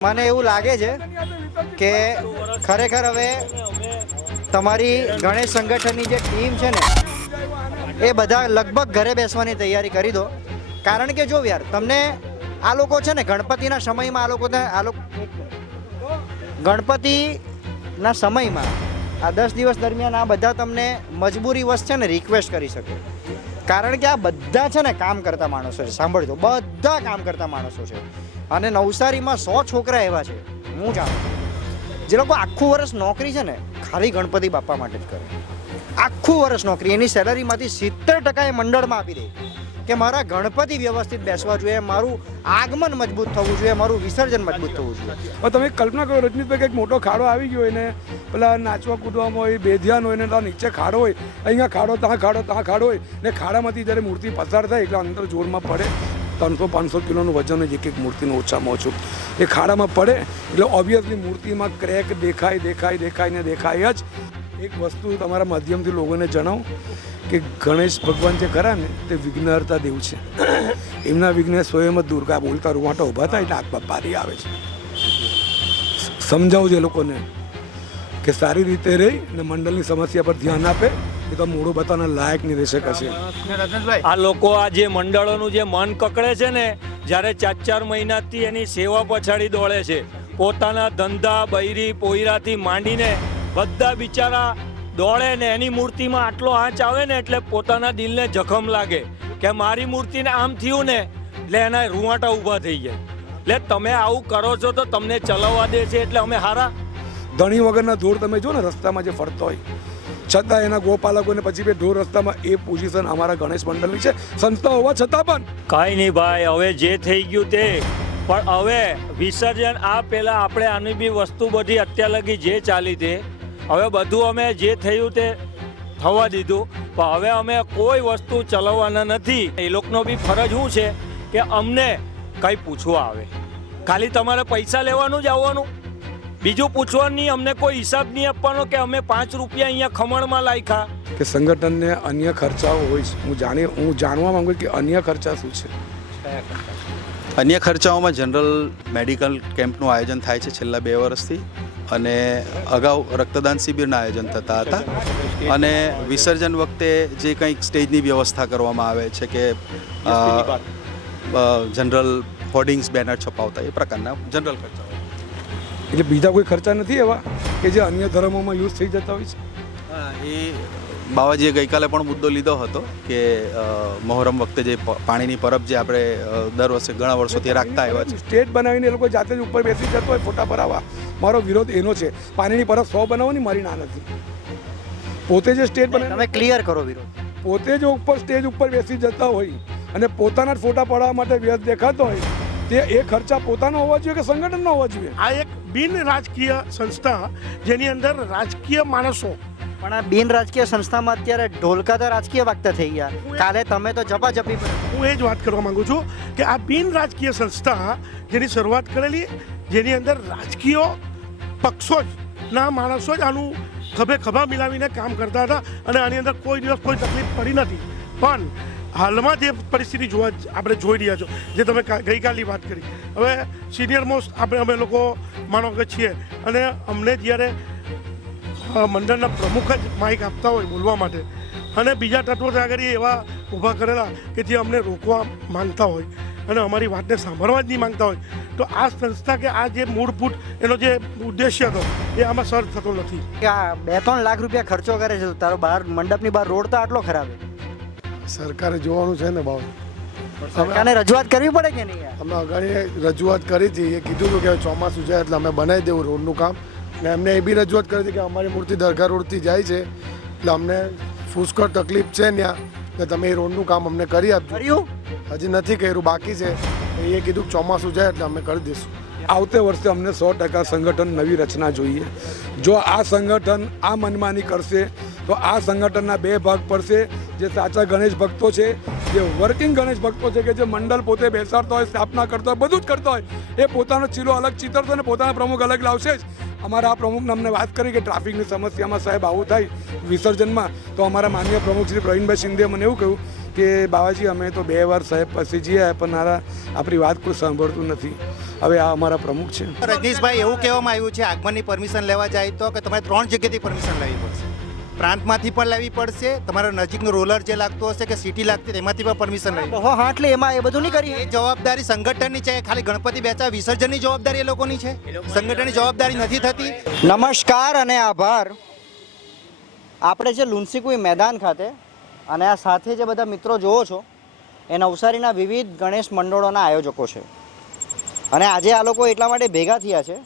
મને એવું લાગે છે કે ખરેખર હવે તમારી ગણેશ સંગઠનની જે ટીમ છે ને એ બધા લગભગ ઘરે બેસવાની તૈયારી કરી દો. કારણ કે જો યાર તમને આ લોકો છે ને ગણપતિના સમયમાં ગણપતિના સમયમાં આ 10 દિવસ દરમિયાન આ બધા તમને મજબૂરીવશ છે ને રિક્વેસ્ટ કરી શકે. કારણ કે આ બધા છે ને કામ કરતા માણસો છે. સાંભળજો, બધા કામ કરતા માણસો છે. અને નવસારીમાં 100 છોકરા એવા છે હું જાણું જે લોકો આખું વર્ષ નોકરી છે ને ખાલી ગણપતિ બાપા માટે જ કરે. આખું વર્ષ નોકરી એની સેલરીમાંથી 70% એ મંડળમાં આપી દે કે મારા ગણપતિ વ્યવસ્થિત બેસવા જોઈએ, મારું આગમન મજબૂત થવું જોઈએ, મારું વિસર્જન મજબૂત થવું જોઈએ. હવે તમે કલ્પના કરો રજનીશભાઈ, કંઈક મોટો ખાડો આવી ગયો હોય ને પેલા નાચવા કૂદવામાં હોય, બેધ્યાન હોય ને ત્યાં નીચે ખાડો હોય, અહીંયા ખાડો ત્યાં ખાડો હોય ને ખાડામાંથી જ્યારે મૂર્તિ પસાર થાય એટલે અંદર જોરમાં પડે. 300-500 કિલોનું વજન જ એક મૂર્તિનું ઓછામાં ઓછું એ ખાડામાં પડે એટલે ઓબ્વિયસલી મૂર્તિમાં ક્રેક દેખાય જ. એક વસ્તુ તમારા માધ્યમથી લોકોને જણાવું કે ગણેશ ભગવાન જે ખરા ને તે વિઘ્નહર્તા દેવ છે. એમના વિઘ્ને સ્વયં જ દુર્ગા બોલતા રૂવાટા ઊભા થાય એટલે આત્મા પારી આવે છે. સમજાવું છે લોકોને કે સારી રીતે રહી ને મંડળની સમસ્યા પર ધ્યાન આપે એ તો મોડું બતાવવાના લાયક નહીં રહેશે કશે. આ લોકો આ જે મંડળોનું જે મન કકડે છે ને, જ્યારે 4 મહિનાથી એની સેવા પછાડી દોડે છે, પોતાના ધંધા બૈરી પોયરાથી માંડીને બધા બિચારા દોડે ને એની મૂર્તિમાં આટલો આંચ આવે ને એટલે પોતાના દિલને જખમ લાગે કે મારી મૂર્તિને આમ થયું ને એટલે એના રૂવાટા ઊભા થઈ જાય. એટલે તમે આવું કરો છો તો તમને ચલાવવા દે છે એટલે અમે હારા. ધણી વગરના ઢોર તમે જો ને રસ્તામાં જે ફરતો હોય છતાં એના ગોપાલકોને પછી બે ઢોર રસ્તામાં, એ પોઝિશન અમારા ગણેશ મંડળની છે સંસ્થા હોવા છતાં પણ. કાંઈ નહીં ભાઈ, હવે જે થઈ ગયું તે. પણ હવે વિસર્જન આ પહેલાં આપણે આની બી વસ્તુ બધી અત્યાર લગી જે ચાલી તે હવે બધું અમે જે થયું તે થવા દીધું. પણ હવે અમે કોઈ વસ્તુ ચલાવવાના નથી. એ લોકોનો બી ફરજ શું છે કે અમને કંઈ પૂછવા આવે, ખાલી તમારે પૈસા લેવાનું જ આવવાનું, બીજું પૂછવાનું નહીં. અમને કોઈ હિસાબ નહીં આપવાનો કે અમે 5 રૂપિયા અહીંયા ખમણમાં લાખ્યા. કે સંગઠનને અન્ય ખર્ચાઓ હોય છે. હું જાણવા માંગુ કે અન્ય ખર્ચા શું છે. અન્ય ખર્ચાઓમાં જનરલ મેડિકલ કેમ્પનું આયોજન થાય છે છેલ્લા 2 વર્ષથી, અને અગાઉ રક્તદાન શિબિરના આયોજન થતા હતા, અને વિસર્જન વખતે જે કંઈક સ્ટેજની વ્યવસ્થા કરવામાં આવે છે કે જનરલ હોર્ડિંગ્સ બેનર છપાવતા, એ પ્રકારના જનરલ ખર્ચાઓ. એટલે બીજા કોઈ ખર્ચા નથી એવા કે જે અન્ય ધર્મોમાં યુઝ થઈ જતા હોય છે. એ બાવાજીએ ગઈકાલે પણ મુદ્દો લીધો હતો કે મહોરમ વખતે જે પાણીની પરબ જે આપણે દર વર્ષે ઘણા વર્ષોથી રાખતા આવ્યા છે, સ્ટેજ બનાવીને એ લોકો જાતે જ ઉપર બેસી જતો હોય ફોટા પડાવવા. મારો વિરોધ એનો છે. પાણીની પરબ 100 બનાવવાની મારી ના નથી. પોતે જે સ્ટેજ બનાવે તમે ક્લિયર કરો વિરોધ. પોતે જો ઉપર સ્ટેજ ઉપર બેસી જતા હોય અને પોતાના જ ફોટા પડાવવા માટે વ્યસ્ત દેખાતો હોય તે એ ખર્ચા પોતાનો હોવા જોઈએ કે સંગઠનનો હોવા જોઈએ. આ એક બિન રાજકીય સંસ્થા જેની અંદર રાજકીય માણસો, પણ આ બિન રાજકીય સંસ્થામાં અત્યારે ઢોલકા તો રાજકીય વાગતા થઈ ગયા. કાલે તમે તો ઝપાઝપી પર. હું એ જ વાત કરવા માંગુ છું કે આ બિન રાજકીય સંસ્થા જેની શરૂઆત કરેલી, જેની અંદર રાજકીય પક્ષો ના માણસો જ આનું ખભે ખભા મિલાવીને કામ કરતા હતા, અને આની અંદર કોઈ દિવસ કોઈ તકલીફ પડી નથી. પણ હાલમાં જે પરિસ્થિતિ આપણે જોઈ રહ્યા છો, જે તમે ગઈકાલની વાત કરી, હવે સિનિયર મોસ્ટ અમે લોકો માનો કે છીએ, અને અમને જ્યારે મંડળના પ્રમુખ જ માઇક આપતા હોય બોલવા માટે, અને બીજા તત્વો આગળ એવા ઊભા કરેલા કે જે અમને રોકવા માંગતા હોય અને અમારી વાતને સાંભળવા જ નહીં માંગતા હોય, તો આ સંસ્થા કે આ જે મૂળભૂત એનો જે ઉદ્દેશ્ય હતો એ આમાં સર થતો નથી. આ 2-3 લાખ રૂપિયા ખર્ચો કરે છે, તારો બહાર મંડપની બહાર રોડ તો આટલો ખરાબ છે. સરકારે જોવાનું છે ને ભાવ. સરકારને રજૂઆત કરવી પડે કે નહીં? અમે અગાડી રજૂઆત કરી હતી, એ કીધું હતું કે ચોમાસું જાય એટલે અમે બનાવી દેવું રોડનું કામ. ને એમને એ બી રજૂઆત કરી હતી કે અમારી મૂર્તિ દરગાહ રોડથી જાય છે એટલે અમને પુષ્કળ તકલીફ છે ત્યાં, એટલે તમે એ રોડનું કામ અમને કરી આપજો. હજી નથી કર્યું, બાકી છે. એ કીધું કે ચોમાસું જાય એટલે અમે કરી દઈશું. આવતે વર્ષે અમને 100% સંગઠન નવી રચના જોઈએ. જો આ સંગઠન આ મનમાની કરશે તો આ સંગઠનના 2 ભાગ પડશે. જે સાચા ગણેશ ભક્તો છે, જે વર્કિંગ ગણેશ ભક્તો છે, કે જે મંડળ પોતે બેસાડતો હોય, સ્થાપના કરતો હોય, બધું જ કરતો હોય, એ પોતાનો ચીલો અલગ ચિતરતો અને પોતાના પ્રમુખ અલગ લાવશે જ. અમારા આ પ્રમુખને અમને વાત કરી કે ટ્રાફિકની સમસ્યામાં સાહેબ આવું થાય વિસર્જનમાં, તો અમારા માનનીય પ્રમુખ શ્રી પ્રવીણભાઈ શિંદે મને એવું કહ્યું કે બાવાજી અમે તો 2 વાર સાહેબ પાસે જઈએ પણ આપણી વાત કોઈ સાંભળતું નથી. હવે આ અમારા પ્રમુખ છે. રજનીશભાઈ, એવું કહેવામાં આવ્યું છે આગમનની પરમિશન લેવા જાય તો કે તમારે 3 જગ્યાએથી પરમિશન લેવી પડશે. પ્રાંતમાંથી પણ લેવી પડશે, તમારા નજીકનું રોલર જે લાગતું હશે કે સિટી લાગતી તેમાંથી પણ પરમિશન લેવી. હા એટલે એમાં એ બધું નહીં કરી. એ જવાબદારી સંગઠનની છે, ખાલી ગણપતિ બેચા વિસર્જનની જવાબદારી એ લોકોની છે, સંગઠનની જવાબદારી નથી થતી. નમસ્કાર અને આભાર. આપણે છે લુન્સીકુઈ મેદાન ખાતે અને આ સાથે જે બધા મિત્રો જોવો છો એ નવસારીના વિવિધ ગણેશ મંડળોના આયોજકો છે. અને આજે આ લોકો એટલા માટે ભેગા થયા છે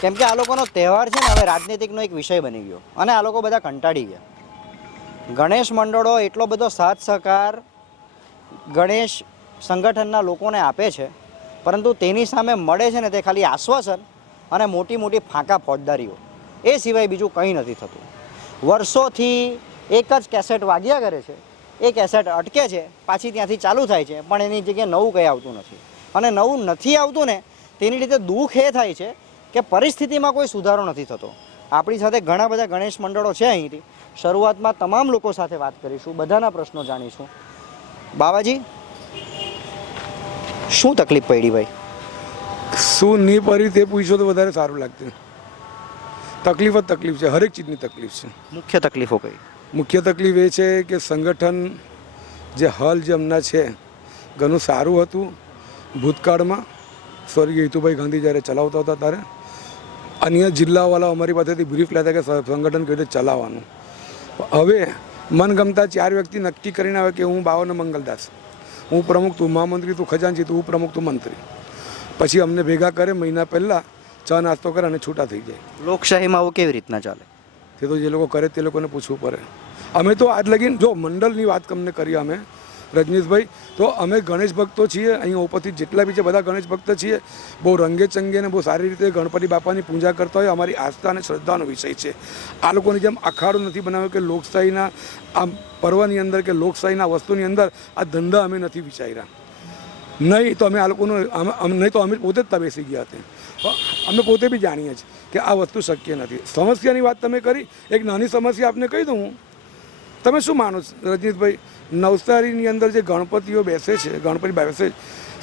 કેમ કે આ લોકોનો તહેવાર છે ને હવે રાજનીતિકનો એક વિષય બની ગયો અને આ લોકો બધા કંટાળી ગયા. ગણેશ મંડળો એટલો બધો સાથ સહકાર ગણેશ સંગઠનના લોકોને આપે છે પરંતુ તેની સામે મળે છે ને તે ખાલી આશ્વાસન અને મોટી મોટી ફાંકા ફોજદારીઓ, એ સિવાય બીજું કંઈ નથી થતું. વર્ષોથી એક જ કેસેટ વાગ્યા કરે છે, એ કેસેટ અટકે છે, પાછી ત્યાંથી ચાલુ થાય છે, પણ એની જગ્યાએ નવું કંઈ આવતું નથી. અને નવું નથી આવતું ને તેની રીતે દુઃખ એ થાય છે કે પરિસ્થિતિમાં કોઈ સુધારો નથી થતો. આપણી સાથે ઘણા બધા ગણેશ મંડળો છે અહીંથી. શરૂઆતમાં તમામ લોકો સાથે વાત કરીશું, બધાના પ્રશ્નો જાણીશું. બાવાજી, શું તકલીફ પડી ભાઈ? શું નહીં પડી તે પૂછો તો વધારે સારું લાગતું. તકલીફ જ તકલીફ છે, હરેક ચીજની તકલીફ છે. મુખ્ય તકલીફો કઈ? મુખ્ય તકલીફ એ છે કે સંગઠન જે હાલ જે હમણાં છે ઘણું સારું હતું. ભૂતકાળમાં સ્વર્ગીય હિતુભાઈ ગાંધી જ્યારે ચલાવતા હતા ત્યારે અન્ય જિલ્લાવાળા અમારી પાસેથી બ્રીફ લેતા કે સંગઠન કેવી રીતે ચલાવવાનું. હવે મનગમતા 4 વ્યક્તિ નક્કી કરીને આવે કે હું બાવન મંગલદાસ, હું પ્રમુખ, તું મહામંત્રી, તું ખજાનચી, તું પ્રમુખ, તું મંત્રી. પછી અમને ભેગા કરે, મહિના પહેલાં ચા નાસ્તો કરે અને છૂટા થઈ જાય. લોકશાહીમાં આવું કેવી રીતના ચાલે? તે તો જે લોકો કરે તે લોકોને પૂછવું પડે. અમે તો આજ લગીને જો મંડળની વાત અમને કરી અમે રજનીશભાઈ, તો અમે ગણેશ ભક્તો છીએ. અહીંયા ઉપરથી જેટલા બી છે બધા ગણેશ ભક્ત છીએ. બહુ રંગે ચંગે અને બહુ સારી રીતે ગણપતિ બાપાની પૂજા કરતા હોય. અમારી આસ્થા અને શ્રદ્ધાનો વિષય છે. આ લોકોની જેમ અખાડો નથી બનાવ્યો કે લોકશાહીના આ પર્વની અંદર કે લોકશાહીના વસ્તુની અંદર આ ધંધા અમે નથી વિચાર્યા. નહીં તો અમે આ લોકોનું નહીં તો અમે પોતે જ ત્યાં બેસી ગયા હતા. અમે પોતે બી જાણીએ છીએ કે આ વસ્તુ શક્ય નથી. સમસ્યાની વાત તમે કરી, એક નાની સમસ્યા આપને કહી દઉં હું. તમે શું માનો છો રજનીશભાઈ, નવસારીની અંદર જે ગણપતિઓ બેસે છે, ગણપતિ બેસે છે,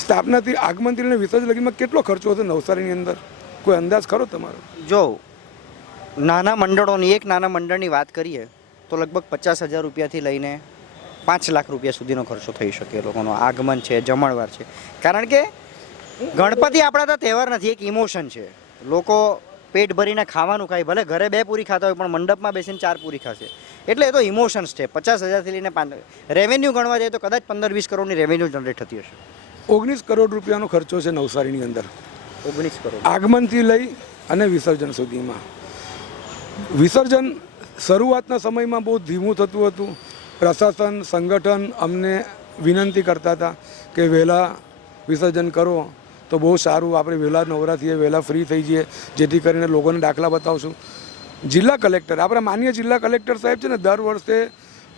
સ્થાપનાથી આગમનથી લઈને વિસર્જન લગીમાં કેટલો ખર્ચો હશે નવસારીની અંદર? કોઈ અંદાજ ખરો તમારો? જો નાના મંડળોની, એક નાના મંડળની વાત કરીએ તો લગભગ 50,000 રૂપિયાથી લઈને 5 લાખ રૂપિયા સુધીનો ખર્ચો થઈ શકે. એ લોકોનો આગમન છે, જમણવાર છે. કારણ કે ગણપતિ આપણા તો તહેવાર નથી, એક ઇમોશન છે. લોકો પેટ ભરીને ખાવાનું ખાય, ભલે ઘરે 2 પૂરી ખાતા હોય પણ મંડપમાં બેસીને 4 પૂરી ખાશે. એટલે એ તો ઇમોશન્સ છે. 50,000થી લઈને 5 રેવન્યુ ગણવા જાય તો કદાચ 15-20 કરોડની રેવન્યુ જનરેટ થતી હશે. 19 કરોડ રૂપિયાનો ખર્ચો છે નવસારીની અંદર 19 કરોડ આગમનથી લઈ અને વિસર્જન સુધીમાં. વિસર્જન શરૂઆતના સમયમાં બહુ ધીમું થતું હતું. પ્રશાસન, સંગઠન અમને વિનંતી કરતા હતા કે વહેલા વિસર્જન કરો તો બહુ સારું, આપણે વહેલા નવરા થઈએ, વહેલા ફ્રી થઈ જઈએ, જેથી કરીને લોકોને દાખલા બતાવશું. જિલ્લા કલેક્ટર, આપણા માન્ય જિલ્લા કલેક્ટર સાહેબ છે ને, દર વર્ષે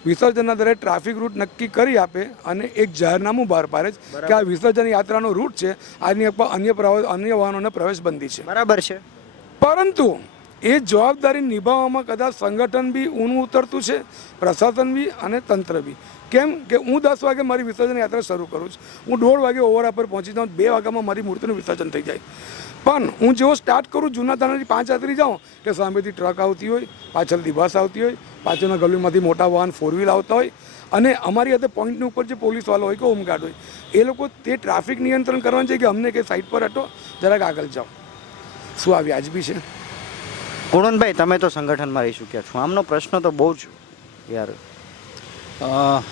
વિસર્જનના દરે ટ્રાફિક રૂટ નક્કી કરી આપે અને એક જાહેરનામું બહાર પાડે છે કે આ વિસર્જન યાત્રાનો રૂટ છે, આની ઉપર અન્ય વાહનોને પ્રવેશ બંધી છે. બરાબર છે. પરંતુ એ જવાબદારી નિભાવવામાં કદાચ સંગઠન બી ઊનું ઉતરતું છે, પ્રશાસન બી અને તંત્ર બી. કેમ કે હું 10 વાગે મારી વિસર્જન યાત્રા શરૂ કરું છું, હું 1:30 વાગે ઓવરા પર પહોંચી જાઉં, 2 વાગ્યામાં મારી મૂર્તિનું વિસર્જન થઈ જાય. પણ હું જેવો સ્ટાર્ટ કરું, જૂના તાનાથી 5 આતરી જાઉં કે સામેથી ટ્રક આવતી હોય, પાછળથી બસ આવતી હોય, પાછળના ગલીમાંથી મોટા વાહન 4 વ્હીલ આવતા હોય અને અમારી હાથે પોઈન્ટની ઉપર જે પોલીસવાળો હોય કે હોમગાર્ડ હોય, એ લોકો તે ટ્રાફિક નિયંત્રણ કરવાનું છે કે અમને કે સાઈડ પર હટો, જરાક આગળ જાઓ. શું આ વ્યાજબી છે? ગુણવંતભાઈ, તમે તો સંગઠનમાં રહી ચૂક્યા છો, આમનો પ્રશ્ન તો બહુ જ યાર.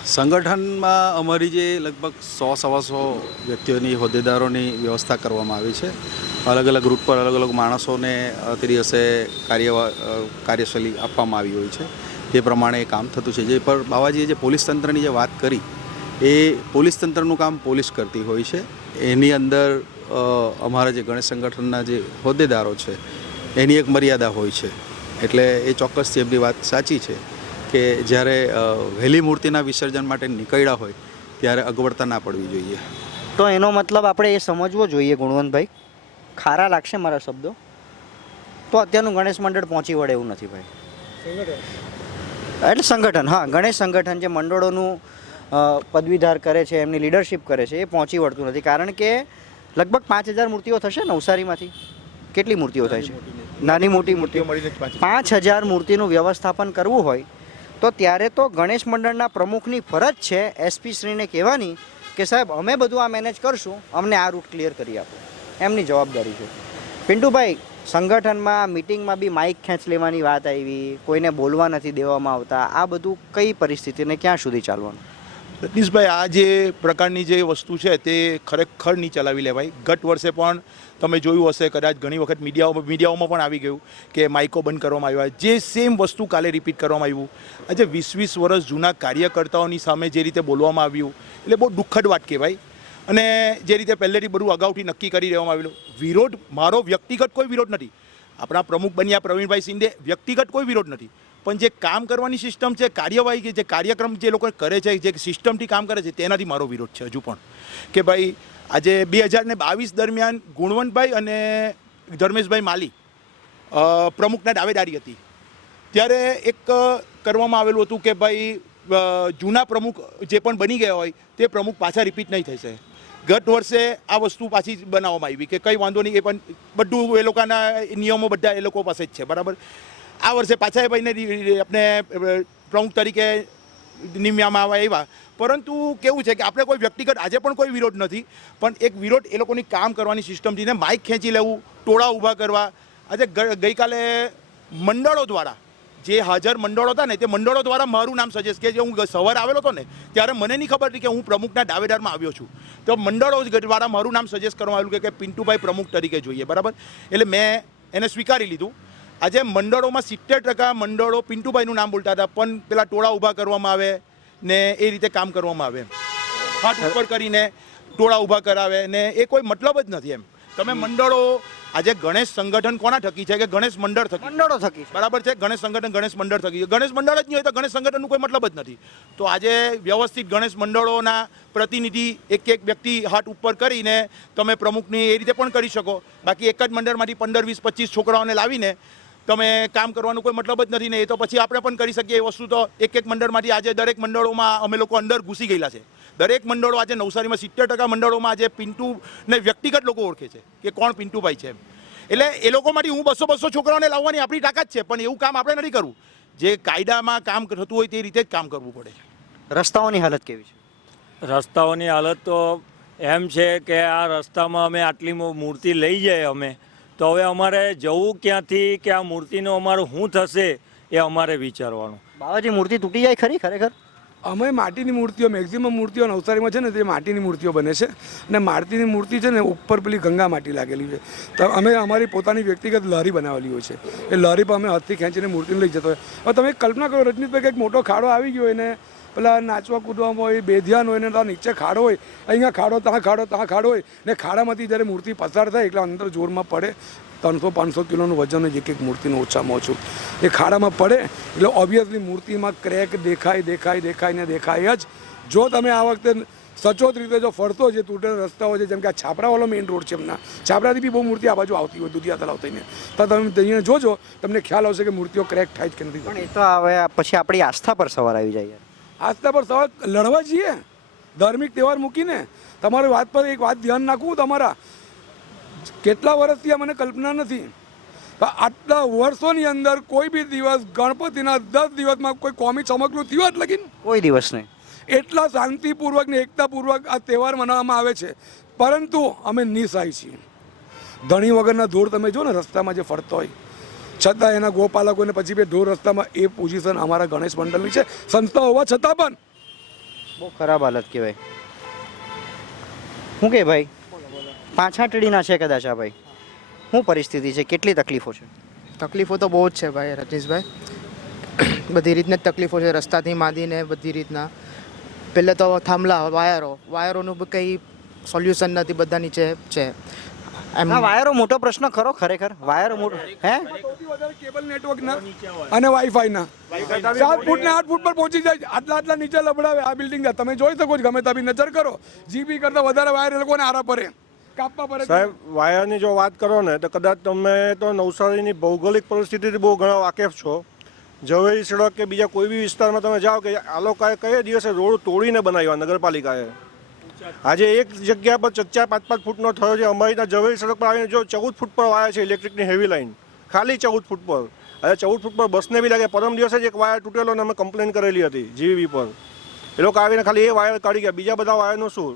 સંગઠનમાં અમારી જે લગભગ 100-125 વ્યક્તિઓની હોદ્દેદારોની વ્યવસ્થા કરવામાં આવી છે. અલગ અલગ રૂટ પર અલગ અલગ માણસોને તે દિવસે કાર્યશૈલી આપવામાં આવી હોય છે. તે પ્રમાણે કામ થતું છે. જે પર બાવાજીએ જે પોલીસ તંત્રની જે વાત કરી, એ પોલીસ તંત્રનું કામ પોલીસ કરતી હોય છે. એની અંદર અમારા જે ગણેશ સંગઠનના જે હોદ્દેદારો છે એની એક મર્યાદા હોય છે. એટલે એ ચોક્કસથી એમની વાત સાચી છે કે જ્યારે વહેલી મૂર્તિના વિસર્જન માટે નીકળ્યા હોય ત્યારે અગવડતા ના પડવી જોઈએ. તો એનો મતલબ આપણે એ સમજવો જોઈએ ગુણવંતભાઈ, ખારા લાગશે મારા શબ્દો, તો અત્યારનું ગણેશ મંડળ પહોંચી વળે એવું નથી ભાઈ. એટલે સંગઠન, હા, ગણેશ સંગઠન જે મંડળોનું પદવીધાર કરે છે, એમની લીડરશિપ કરે છે, એ પહોંચી વળતું નથી. કારણ કે લગભગ 5000 મૂર્તિઓ થશે નવસારીમાંથી. કેટલી મૂર્તિઓ થાય છે? નાની મોટી મૂર્તિઓ 5000 મૂર્તિનું વ્યવસ્થાપન કરવું હોય તો ત્યારે તો ગણેશ મંડળના પ્રમુખની ફરજ છે એસપી શ્રીને કહેવાની કે સાહેબ અમે બધું આ મેનેજ કરશું, અમને આ રૂટ ક્લિયર કરી આપો. એમની જવાબદારી છે. પિન્ટુભાઈ, સંગઠનમાં મિટિંગમાં બી માઇક ખેંચ લેવાની વાત આવી, કોઈને બોલવા નથી દેવામાં આવતા, આ બધું કઈ પરિસ્થિતિને ક્યાં સુધી ચાલવાનું? રજનીશભાઈ, આ જે પ્રકારની જે વસ્તુ છે તે ખરેખર નહીં ચલાવી લેવાય. ગત વર્ષે પણ તમે જોયું હશે, કદાચ ઘણી વખત મીડિયાઓમાં પણ આવી ગયું કે માઇકો બંધ કરવામાં આવ્યા. જે સેમ વસ્તુ કાલે રિપીટ કરવામાં આવ્યું. આજે 20-20 વર્ષ જૂના કાર્યકર્તાઓની સામે જે રીતે બોલવામાં આવ્યું, એટલે બહુ દુઃખદ વાત કહેવાય. અને જે રીતે પહેલેથી બધું અગાઉથી નક્કી કરી દેવામાં આવેલું. વિરોધ મારો વ્યક્તિગત કોઈ વિરોધ નથી. આપણા પ્રમુખ બન્યા પ્રવીણભાઈ શિંદે, વ્યક્તિગત કોઈ વિરોધ નથી. પણ જે કામ કરવાની સિસ્ટમ છે, કાર્યવાહી કે જે કાર્યક્રમ જે લોકો કરે છે, જે સિસ્ટમથી કામ કરે છે, તેનાથી મારો વિરોધ છે હજુ પણ. કે ભાઈ આજે 2022 દરમિયાન ગુણવંતભાઈ અને ધર્મેશભાઈ માલી પ્રમુખના દાવેદારી હતી. ત્યારે એક કરવામાં આવેલું હતું કે ભાઈ જૂના પ્રમુખ જે પણ બની ગયા હોય તે પ્રમુખ પાછા રિપીટ નહીં થશે. ગત વર્ષે આ વસ્તુ પાછી બનાવવામાં આવી કે કંઈ વાંધો નહીં, એ પણ બધું એ લોકોના નિયમો બધા એ લોકો પાસે જ છે, બરાબર. આ વર્ષે પાછા એ ભાઈને આપણે પ્રમુખ તરીકે નિમ્યામાં આવ્યા. પરંતુ કેવું છે કે આપણે કોઈ વ્યક્તિગત આજે પણ કોઈ વિરોધ નથી, પણ એક વિરોધ એ લોકોની કામ કરવાની સિસ્ટમથી ને માઇક ખેંચી લેવું, ટોળા ઊભા કરવા. આજે ગઈકાલે મંડળો દ્વારા જે હાજર મંડળો હતા ને, તે મંડળો દ્વારા મારું નામ સજેસ્ટ કે જે હું સવારે આવેલો હતો ને ત્યારે મને નહીં ખબર હતી કે હું પ્રમુખના દાવેદારમાં આવ્યો છું. તો મંડળો દ્વારા મારું નામ સજેસ્ટ કરવામાં આવેલું કે પિન્ટુભાઈ પ્રમુખ તરીકે જોઈએ, બરાબર. એટલે મેં એને સ્વીકારી લીધું. આજે મંડળોમાં 70% મંડળો પિન્ટુભાઈનું નામ બોલતા હતા, પણ પેલા ટોળા ઊભા કરવામાં આવે ને એ રીતે કામ કરવામાં આવે, હાથ ઉપર કરીને ટોળા ઊભા કરાવે ને એ કોઈ મતલબ જ નથી એમ. તમે મંડળો આજે ગણેશ સંગઠન કોના થકી છે કે ગણેશ મંડળ થકી? મંડળો થકી, બરાબર છે. ગણેશ સંગઠન ગણેશ મંડળ થકી. ગણેશ મંડળ જ નહીં હોય તો ગણેશ સંગઠનનું કોઈ મતલબ જ નથી. તો આજે વ્યવસ્થિત ગણેશ મંડળોના પ્રતિનિધિ એક વ્યક્તિ હાથ ઉપર કરીને તમે પ્રમુખની એ રીતે પણ કરી શકો. બાકી એક જ મંડળમાંથી 15, 20, 25 છોકરાઓને લાવીને તમે કામ કરવાનું કોઈ મતલબ જ નથી ને. એ તો પછી આપણે પણ કરી શકીએ. એ વસ્તુ તો એક મંડળમાંથી આજે દરેક મંડળોમાં અમે લોકો અંદર ઘૂસી ગયેલા છે. દરેક મંડળો આજે નવસારીમાં 70% મંડળોમાં આજે પિન્ટુને વ્યક્તિગત લોકો ઓળખે છે કે કોણ પિન્ટુભાઈ છે. એટલે એ લોકોમાંથી હું 200 છોકરાઓને લાવવાની આપણી તાકાત છે, પણ એવું કામ આપણે નથી કરવું. જે કાયદામાં કામ થતું હોય તે રીતે જ કામ કરવું પડે. રસ્તાઓની હાલત કેવી છે? રસ્તાઓની હાલત તો એમ છે કે આ રસ્તામાં અમે આટલી મૂર્તિ લઈ જઈએ અમે, તો હવે અમારે જવું ક્યાંથી કે આ મૂર્તિનું અમારું શું થશે એ અમારે વિચારવાનું. બાવાજી, મૂર્તિ તૂટી જાય ખરી ખરેખર? અમે માટીની મૂર્તિઓ, મેક્ઝિમમ મૂર્તિઓ નવસારીમાં છે ને તે માટીની મૂર્તિઓ બને છે. અને માટીની મૂર્તિ છે ને ઉપર પેલી ગંગા માટી લાગેલી છે. તો અમે અમારી પોતાની વ્યક્તિગત લારી બનાવેલી હોય છે. એ લારી પર અમે હાથથી ખેંચીને મૂર્તિને લઈ જતો હોય. હવે તમે કલ્પના કરો રજનીશભાઈ, કંઈક મોટો ખાડો આવી ગયો હોય ને પેલા નાચવા કૂદવામાં હોય, બેધ્યાન હોય ને ત્યાં નીચે ખાડો હોય, અહીંયા ખાડો, ત્યાં ખાડો હોય ને ખાડામાંથી જ્યારે મૂર્તિ પસાર થાય એટલે અંદર જોરમાં પડે. 300-500 કિલોનું વજન જ એક મૂર્તિનું ઓછામાં ઓછું. એ ખાડામાં પડે એટલે ઓબ્વિયસલી મૂર્તિમાં ક્રેક દેખાય જ. જો તમે આ વખતે સચોટ રીતે જો ફરતો જે તૂટેલા રસ્તાઓ છે, જેમ કે આ છાપરાવાળો મેઇન રોડ છે, એમના છાપરાથી બી બહુ મૂર્તિ આ બાજુ આવતી હોય દુધિયા તલાવ થઈને, તો તમે ત્યાં જોજો, તમને ખ્યાલ આવશે કે મૂર્તિઓ ક્રેક થાય જ કે નથી. પણ એ તો હવે પછી આપણી આસ્થા પર સવાર આવી જાય. આસ્થા પર સવાલ લડવા જઈએ ધાર્મિક તહેવાર મૂકીને. તમારી વાત પર એક વાત ધ્યાન નાખવું, તમારા કેટલા વર્ષથી મને કલ્પના નથી, આટલા વર્ષોની અંદર કોઈ બી દિવસ ગણપતિના 10 દિવસમાં કોઈ કોમી ચમકલું થયું જ લગીન કોઈ દિવસ નહીં. એટલા શાંતિપૂર્વક ને એકતાપૂર્વક આ તહેવાર મનાવવામાં આવે છે. પરંતુ અમે નિસહાય છીએ. ધણી વગરના ઢોર તમે જો ને રસ્તામાં જે ફરતો હોય, છતાં એના ગોપાલકોને પછી બે ઢોર રસ્તામાં, એ પોઝિશન અમારા ગણેશ મંડળની છે. સંસ્થા હોવા છતાં પણ બહુ ખરાબ હાલત કહેવાય. શું કે ભાઈ, પાછા ટીડીના છે કદાચ આ ભાઈ? શું પરિસ્થિતિ છે, કેટલી તકલીફો છે? તકલીફો તો બહુ જ છે ભાઈ રજનીશભાઈ. બધી રીતના જ તકલીફો છે, રસ્તાથી માંડીને બધી રીતના. પહેલાં તો થાંભલા, વાયરોનું કંઈ સોલ્યુશન નથી, બધા નીચે છે. એમ વાયરો મોટો પ્રશ્ન ખરો ખરેખર. વાયરો મોટો હે, કેબલ નેટવર્કના અને વાઈફાઈના 7 ફૂટ ને 8 ફૂટ પર પહોંચી જાય. આટલા નીચે લબડાવે આ બિલ્ડિંગ. તમે જોઈ શકો છો, ગમે ત્યાં નજર કરો, જીબી કરતાં વધારે વાયર એ લોકોને આરા પડે, કાપવા પડે. સાહેબ, વાયરની જો વાત કરો ને તો કદાચ તમે તો નવસારીની ભૌગોલિક પરિસ્થિતિથી બહુ ઘણા વાકેફ છો. ઝવેરી સડક કે બીજા કોઈ બી વિસ્તારમાં તમે જાઓ કે આ લોકોએ કયા દિવસે રોડ તોડીને બનાવ્યા નગરપાલિકાએ. આજે એક જગ્યા પર 4-5 ફૂટનો થયો છે. અમારી ત્યાં ઝવેરી સડક પર આવીને જો 14 ફૂટ પર વાયા છે ઇલેક્ટ્રિકની હેવી લાઇન, ખાલી 14 ફૂટ પર. હવે 14 ફૂટ પર બસને બી લાગે. પરમ દિવસે જ એક વાયર તૂટેલો અને અમે કમ્પ્લેન કરેલી હતી જીવીબી પર. એ લોકો આવીને ખાલી એ વાયર કાઢી ગયા, બીજા બધા વાયરનું શું?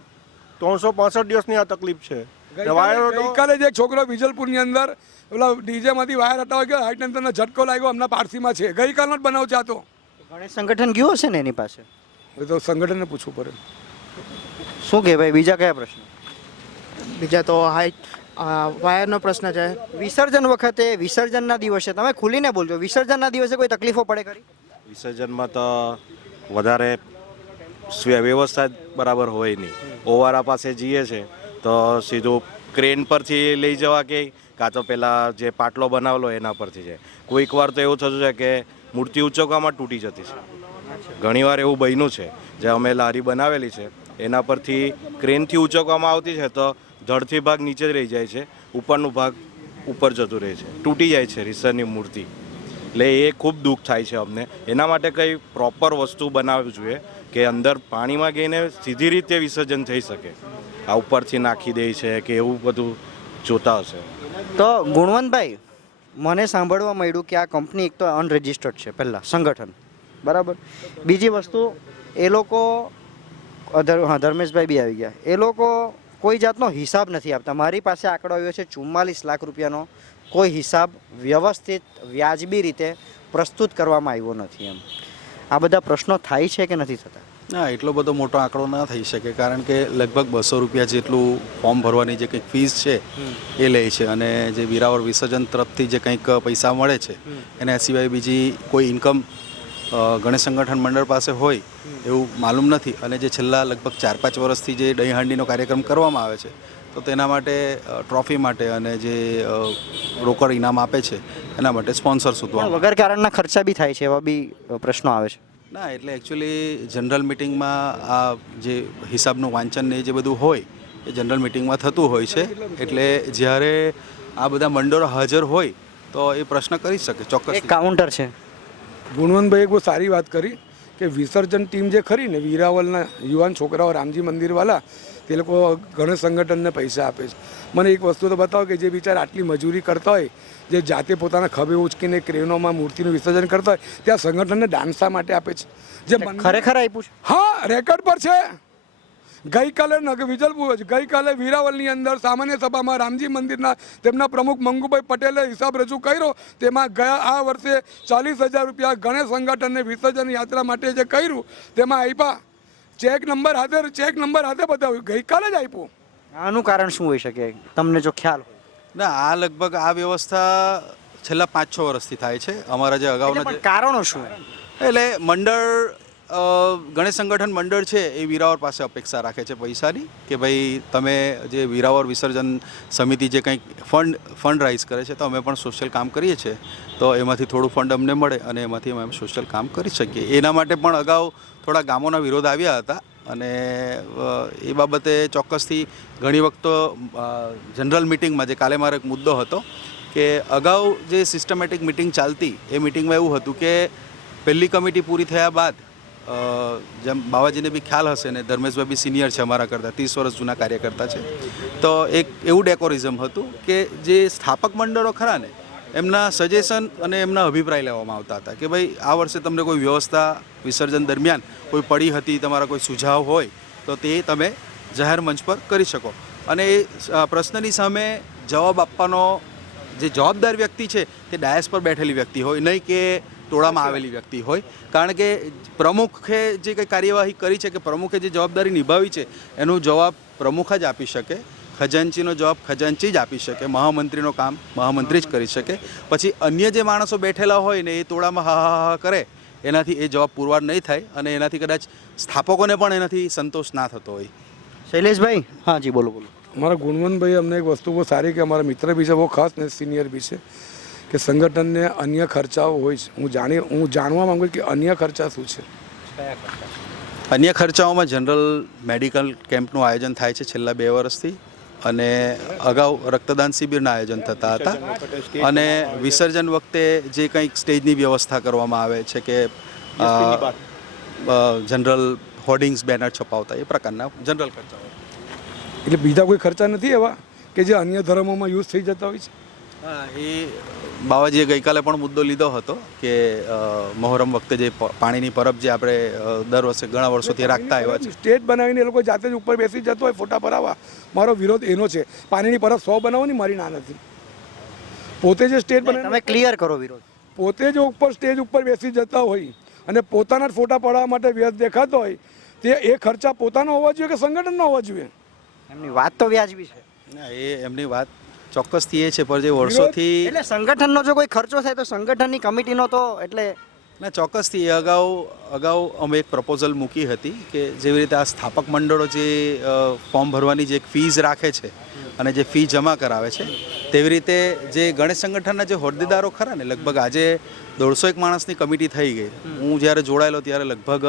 365 દિવસની આ તકલીફ છે. ગઈકાલે જ એક છોકરો વિજલપુરની અંદર પેલા ડીજેમાંથી વાયર હટાવી ગયો, હાઈ ટેન્શનનો ઝટકો લાગ્યો, હમણાં પારસીમાં છે. ગઈકાલનો જ બનાવ છે આ તો. ગણેશ સંગઠન ગયું હશે ને એની પાસે? એ તો સંગઠનને પૂછવું પડે. શું કે ભાઈ, બીજા કયા પ્રશ્ન? બીજા તો વાયરનો પ્રશ્ન છે. વિસર્જન વખતે, વિસર્જનના દિવસે તમે ખુલીને બોલજો, વિસર્જનના દિવસે કોઈ તકલીફો પડે ખરી? વિસર્જનમાં તો વધારે વ્યવસ્થા બરાબર હોય નહીં. ઓવારા પાસે જઈએ છે તો સીધું ક્રેન પરથી લઈ જવા કે કાં તો પેલા જે પાટલો બનાવેલો એના પરથી જાય. કોઈક વાર તો એવું થતું છે કે મૂર્તિ ઉચકવામાં તૂટી જતી છે. ઘણીવાર એવું બન્યું છે. જે અમે લારી બનાવેલી છે એના પરથી ક્રેનથી ઉચકવામાં આવતી છે તો ધડથી ભાગ નીચે જ રહી જાય છે, ઉપરનું ભાગ ઉપર જતું રહે છે, તૂટી જાય છે રીસરની મૂર્તિ. એટલે એ ખૂબ દુઃખ થાય છે અમને. એના માટે કંઈ પ્રોપર વસ્તુ બનાવવી જોઈએ કે અંદર પાણીમાં ગઈને સીધી રીતે વિસર્જન થઈ શકે. આ ઉપરથી નાખી દે છે કે એવું બધું જોતા હશે. તો ગુણવંતભાઈ, મને સાંભળવા મળ્યું કે આ કંપની એક તો અનરજિસ્ટર્ડ છે પહેલાં સંગઠન, બરાબર. બીજી વસ્તુ એ લોકો ધર્મેશભાઈ બી આવી ગયા, એ લોકો કોઈ જાતનો હિસાબ નથી આપતા. મારી પાસે આંકડો આવ્યો છે 44 લાખ રૂપિયાનો, કોઈ હિસાબ વ્યવસ્થિત વ્યાજબી રીતે પ્રસ્તુત કરવામાં આવ્યો નથી. એમ આ બધા પ્રશ્નો થાય છે કે નથી થતા? ના, એટલો બધો મોટો આંકડો ના થઈ શકે, કારણ કે લગભગ 200 રૂપિયા જેટલું ફોર્મ ભરવાની જે કંઈક ફીસ છે એ લે છે, અને જે વીરાવર વિસર્જન તરફથી જે કંઈક પૈસા મળે છે એના સિવાય બીજી કોઈ ઇન્કમ ગણેશ સંગઠન મંડળ પાસે હોય એવું માલુમ નથી. અને જે છેલ્લા લગભગ 4-5 વર્ષથી જે દહીં હાંડીનો કાર્યક્રમ કરવામાં આવે છે તો તેના માટે ટ્રોફી માટે અને જે રોકડ ઇનામ આપે છે એના માટે સ્પોન્સર શોધવા વગર કારણના ખર્ચા બી થાય છે, એવા બી પ્રશ્નો આવે છે. ના, એટલે એકચ્યુઅલી જનરલ મિટિંગમાં આ જે હિસાબનું વાંચન ને જે બધું હોય એ જનરલ મિટિંગમાં થતું હોય છે. એટલે જ્યારે આ બધા મંડળો હાજર હોય તો એ પ્રશ્ન કરી શકે ચોક્કસ. એક કાઉન્ટર છે. ગુણવંતભાઈ એક બહુ સારી વાત કરી કે વિસર્જન ટીમ જે ખરી ને વીરાવલના યુવાન છોકરાઓ રામજી મંદિરવાળા, તે લોકો ગણેશ સંગઠનને પૈસા આપે છે. મને એક વસ્તુ તો બતાવો કે જે બિચારા આટલી મજૂરી કરતા હોય, જે જાતે પોતાના ખભે ઉચકીને ક્રેનોમાં મૂર્તિનું વિસર્જન કરતા હોય, ત્યાં સંગઠનને દાન શા માટે આપે છે? જે ખરેખર આપ્યું છે? હા, રેકોર્ડ પર છે. ગઈકાલે વીરાવલની અંદર સામાન્ય સભામાં રામજી મંદિરના તેમના પ્રમુખ મંગુભાઈ પટેલે હિસાબ રજૂ કર્યો. તેમાં ગયા આ વર્ષે 40,000 રૂપિયા ગણેશ સંગઠનને વિસર્જન યાત્રા માટે જે કર્યું તેમાં આપ્યા. ચેક નંબર હાથે બતાવ્યું, ગઈકાલે જ આપ્યું. આનું કારણ શું હોઈ શકે તમને જો ખ્યાલ હોય? ના, આ લગભગ આ વ્યવસ્થા છેલ્લા 5-6 વર્ષથી થાય છે. અમારા જે અગાઉના જે કારણો શું? એટલે મંડળ ગણેશ સંગઠન મંડળ છે એ વીરાવર પાસે અપેક્ષા રાખે છે પૈસાની, કે ભાઈ તમે જે વીરાવર વિસર્જન સમિતિ જે કંઈક ફંડ રાઇઝ કરે છે તો અમે પણ સોશિયલ કામ કરીએ છીએ, તો એમાંથી થોડું ફંડ અમને મળે અને એમાંથી અમે સોશિયલ કામ કરી શકીએ. એના માટે પણ અગાઉ થોડા ગામોના વિરોધ આવ્યા હતા, અને એ બાબતે ચોક્કસથી ઘણી વખત જનરલ મિટિંગમાં જે કાલે મારો એક મુદ્દો હતો કે અગાઉ જે સિસ્ટમેટિક મિટિંગ ચાલતી એ મિટિંગમાં એવું હતું કે પહેલી કમિટી પૂરી થયા બાદ, જેમ બાવાજીને બી ખ્યાલ હશે ને ધર્મેશભાઈ બી સિનિયર છે અમારા કરતાં, 30 વર્ષ જૂના કાર્યકર્તા છે, તો એક એવું ડેકોરિઝમ હતું કે જે સ્થાપક મંડળો ખરા ને એમના સજેશન અને એમના અભિપ્રાય લેવામાં આવતા હતા કે ભાઈ આ વર્ષે તમને કોઈ વ્યવસ્થા વિસર્જન દરમિયાન કોઈ પડી હતી, તમારા કોઈ સુઝાવ હોય તો તે તમે જાહેર મંચ પર કરી શકો. અને એ પ્રશ્નની સામે જવાબ આપવાનો જે જવાબદાર વ્યક્તિ છે તે ડાયસ પર બેઠેલી વ્યક્તિ હોય, નહીં કે ટોળામાં આવેલી વ્યક્તિ હોય. કારણ કે પ્રમુખે જે કંઈ કાર્યવાહી કરી છે કે પ્રમુખે જે જવાબદારી નિભાવી છે એનો જવાબ પ્રમુખ જ આપી શકે, ખજાનચીનો જવાબ ખજાનચી જ આપી શકે, મહામંત્રીનો કામ મહામંત્રી જ કરી શકે. પછી અન્ય જે માણસો બેઠેલા હોય ને એ ટોળામાં હા કરે એનાથી એ જવાબ પુરવાર નહીં થાય, અને એનાથી કદાચ સ્થાપકોને પણ એનાથી સંતોષ ના થતો હોય. શૈલેષભાઈ? હા જી, બોલો. અમારા ગુણવંતભાઈ અમને એક વસ્તુ બહુ સારી, કે અમારા મિત્ર બી છે બહુ ખાસ ને સિનિયર બી છે, કે સંગઠનને અન્ય ખર્ચાઓ હોય છે. હું જાણવા માંગુ કે અન્ય ખર્ચા શું છે? અન્ય ખર્ચાઓમાં જનરલ મેડિકલ કેમ્પનું આયોજન થાય છે છેલ્લા 2 વર્ષથી, અને અગાઉ રક્તદાન શિબિરના આયોજન થતા હતા અને વિસર્જન વખતે જે કંઈક સ્ટેજની વ્યવસ્થા કરવામાં આવે છે કે જનરલ હોર્ડિંગ્સ બેનર છપાવતા એ પ્રકારના જનરલ ખર્ચાઓ. એટલે બીજા કોઈ ખર્ચા નથી એવા કે જે અન્ય ધર્મોમાં યુઝ થઈ જતા હોય છે? હા, એ બાવાજીએ ગઈકાલે પણ મુદ્દો લીધો હતો કે મહોરમ વખતે જે પાણીની પરબ જે આપણે દર વર્ષે ઘણા વર્ષોથી રાખતા આવ્યા છે, સ્ટેજ બનાવીને એ લોકો જાતે જ ઉપર બેસી જતો હોય ફોટા પડાવવા. મારો વિરોધ એનો છે. પાણીની પરબ 100 બનાવવાની મારી ના નથી. પોતે જે સ્ટેજ બનાવીને તમે ક્લિયર કરો વિરોધ. પોતે જો ઉપર સ્ટેજ ઉપર બેસી જતા હોય અને પોતાના જ ફોટા પડાવવા માટે વ્યસ્ત દેખાતો હોય તે એ ખર્ચા પોતાનો હોવા જોઈએ કે સંગઠનનો હોવા જોઈએ? એમની વાત તો વ્યાજબી છે. ના, એ એમની વાત ચોક્કસથી એ છે, પણ જે વર્ષોથી એટલે સંગઠનનો જો કોઈ ખર્ચો થાય તો સંગઠનની કમિટીનો તો એટલે ના, ચોક્કસથી એ અગાઉ અમે એક પ્રપોઝલ મૂકી હતી કે જેવી રીતે આ સ્થાપક મંડળો જે ફોર્મ ભરવાની જે એક ફીઝ રાખે છે અને જે ફી જમા કરાવે છે, તેવી રીતે જે ગણેશ સંગઠનના જે હોદ્દેદારો ખરા ને, લગભગ આજે 150 માણસની કમિટી થઈ ગઈ. હું જ્યારે જોડાયેલો ત્યારે લગભગ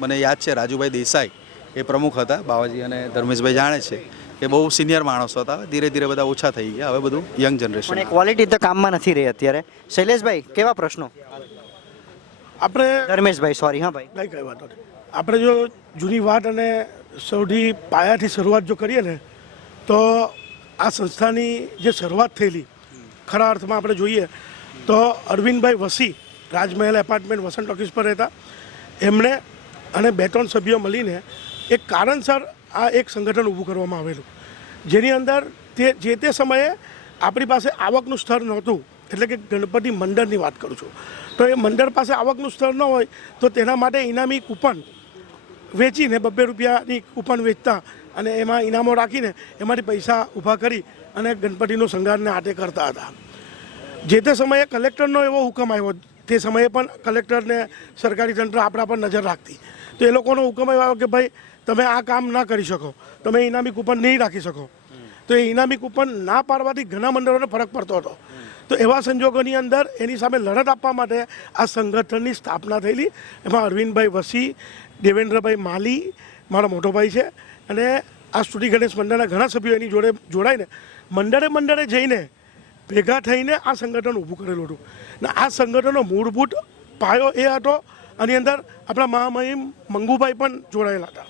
મને યાદ છે રાજુભાઈ દેસાઈ એ પ્રમુખ હતા. બાવાજી અને ધર્મેશભાઈ જાણે છે કે બહુ સિનિયર માણસો હતા. ધીરે ધીરે બધા ઓછા થઈ ગયા. હવે બધું યંગ જનરેશન. પણ એ ક્વોલિટી તો કામમાં નથી રહી અત્યારે. શૈલેષભાઈ, કેવા પ્રશ્નો? આપણે ધર્મેશભાઈ, સોરી. હા ભાઈ. કંઈ કંઈ વાંધો નહીં. આપણે જો જૂની વાત અને સૌથી પાયાથી શરૂઆત જો કરીએ ને તો આ સંસ્થાની જે શરૂઆત થયેલી ખરા અર્થમાં આપણે જોઈએ તો અરવિંદભાઈ વસી રાજમહેલ એપાર્ટમેન્ટ વસંત ટોકીઝ પર રહેતા. એમણે અને 2-3 સભ્યો મળીને એક કારણસર આ એક સંગઠન ઊભું કરવામાં આવેલું, જેની અંદર જે તે સમયે આપણી પાસે આવકનું સ્તર નહોતું. એટલે કે ગણપતિ મંડળની વાત કરું છું, તો એ મંડળ પાસે આવકનું સ્તર ન હોય તો તેના માટે ઇનામી કૂપન વેચીને 2 રૂપિયાની કૂપન વેચતા અને એમાં ઇનામો રાખીને એમાંથી પૈસા ઊભા કરી અને ગણપતિનો શણગારને આટે કરતા હતા. જે તે સમયે કલેક્ટરનો એવો હુકમ આવ્યો, તે સમયે પણ કલેક્ટરને સરકારી તંત્ર આપણા પર નજર રાખતી, તો એ લોકોનો હુકમ આવ્યો કે ભાઈ તમે આ કામ ના કરી શકો, તમે ઇનામી કૂપન નહીં રાખી શકો. તો એ ઇનામી કૂપન ના પાડવાથી ઘણા મંડળોને ફરક પડતો હતો. તો એવા સંજોગોની અંદર એની સામે લડત આપવા માટે આ સંગઠનની સ્થાપના થયેલી. એમાં અરવિંદભાઈ વસી, દેવેન્દ્રભાઈ માલી મારો મોટો ભાઈ છે, અને આ સ્તુતિ ગણેશ મંડળના ઘણા સભ્યો એની જોડે જોડાઈને મંડળે જઈને ભેગા થઈને આ સંગઠન ઊભું કરેલું હતું. ને આ સંગઠનનો મૂળભૂત પાયો એ હતો, આની અંદર આપણા મહામહિમ મંગુભાઈ પણ જોડાયેલા હતા.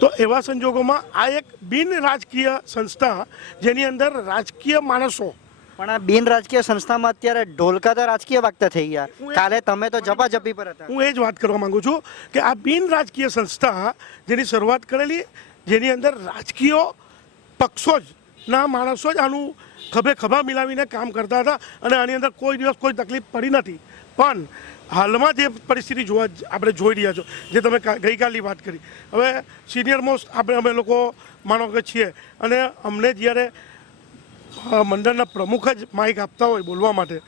તો એવા સંજોગોમાં આ એક બિન રાજકીય સંસ્થા જેની અંદર રાજકીય માણસો. પણ આ બિન રાજકીય સંસ્થામાં અત્યારે ઢોલકા તો રાજકીય વાગતા થઈ ગયા. કાલે તમે તો ઝપાઝપી પર હતા. હું એ જ વાત કરવા માંગુ છું કે આ બિન રાજકીય સંસ્થા જેની શરૂઆત કરેલી, જેની અંદર રાજકીય પક્ષો જ ના માણસો જ આનું ખભા મિલાવીને કામ કરતા હતા અને આની અંદર કોઈ દિવસ કોઈ તકલીફ પડી નથી. પણ હાલમાં જે પરિસ્થિતિ આપણે જોઈ રહ્યા છો, જે તમે ગઈકાલની વાત કરી, હવે સિનિયર મોસ્ટ અમે લોકો માનો કે છીએ અને અમને જ્યારે મંડળના પ્રમુખ જ માઇક આપતા હોય બોલવા માટે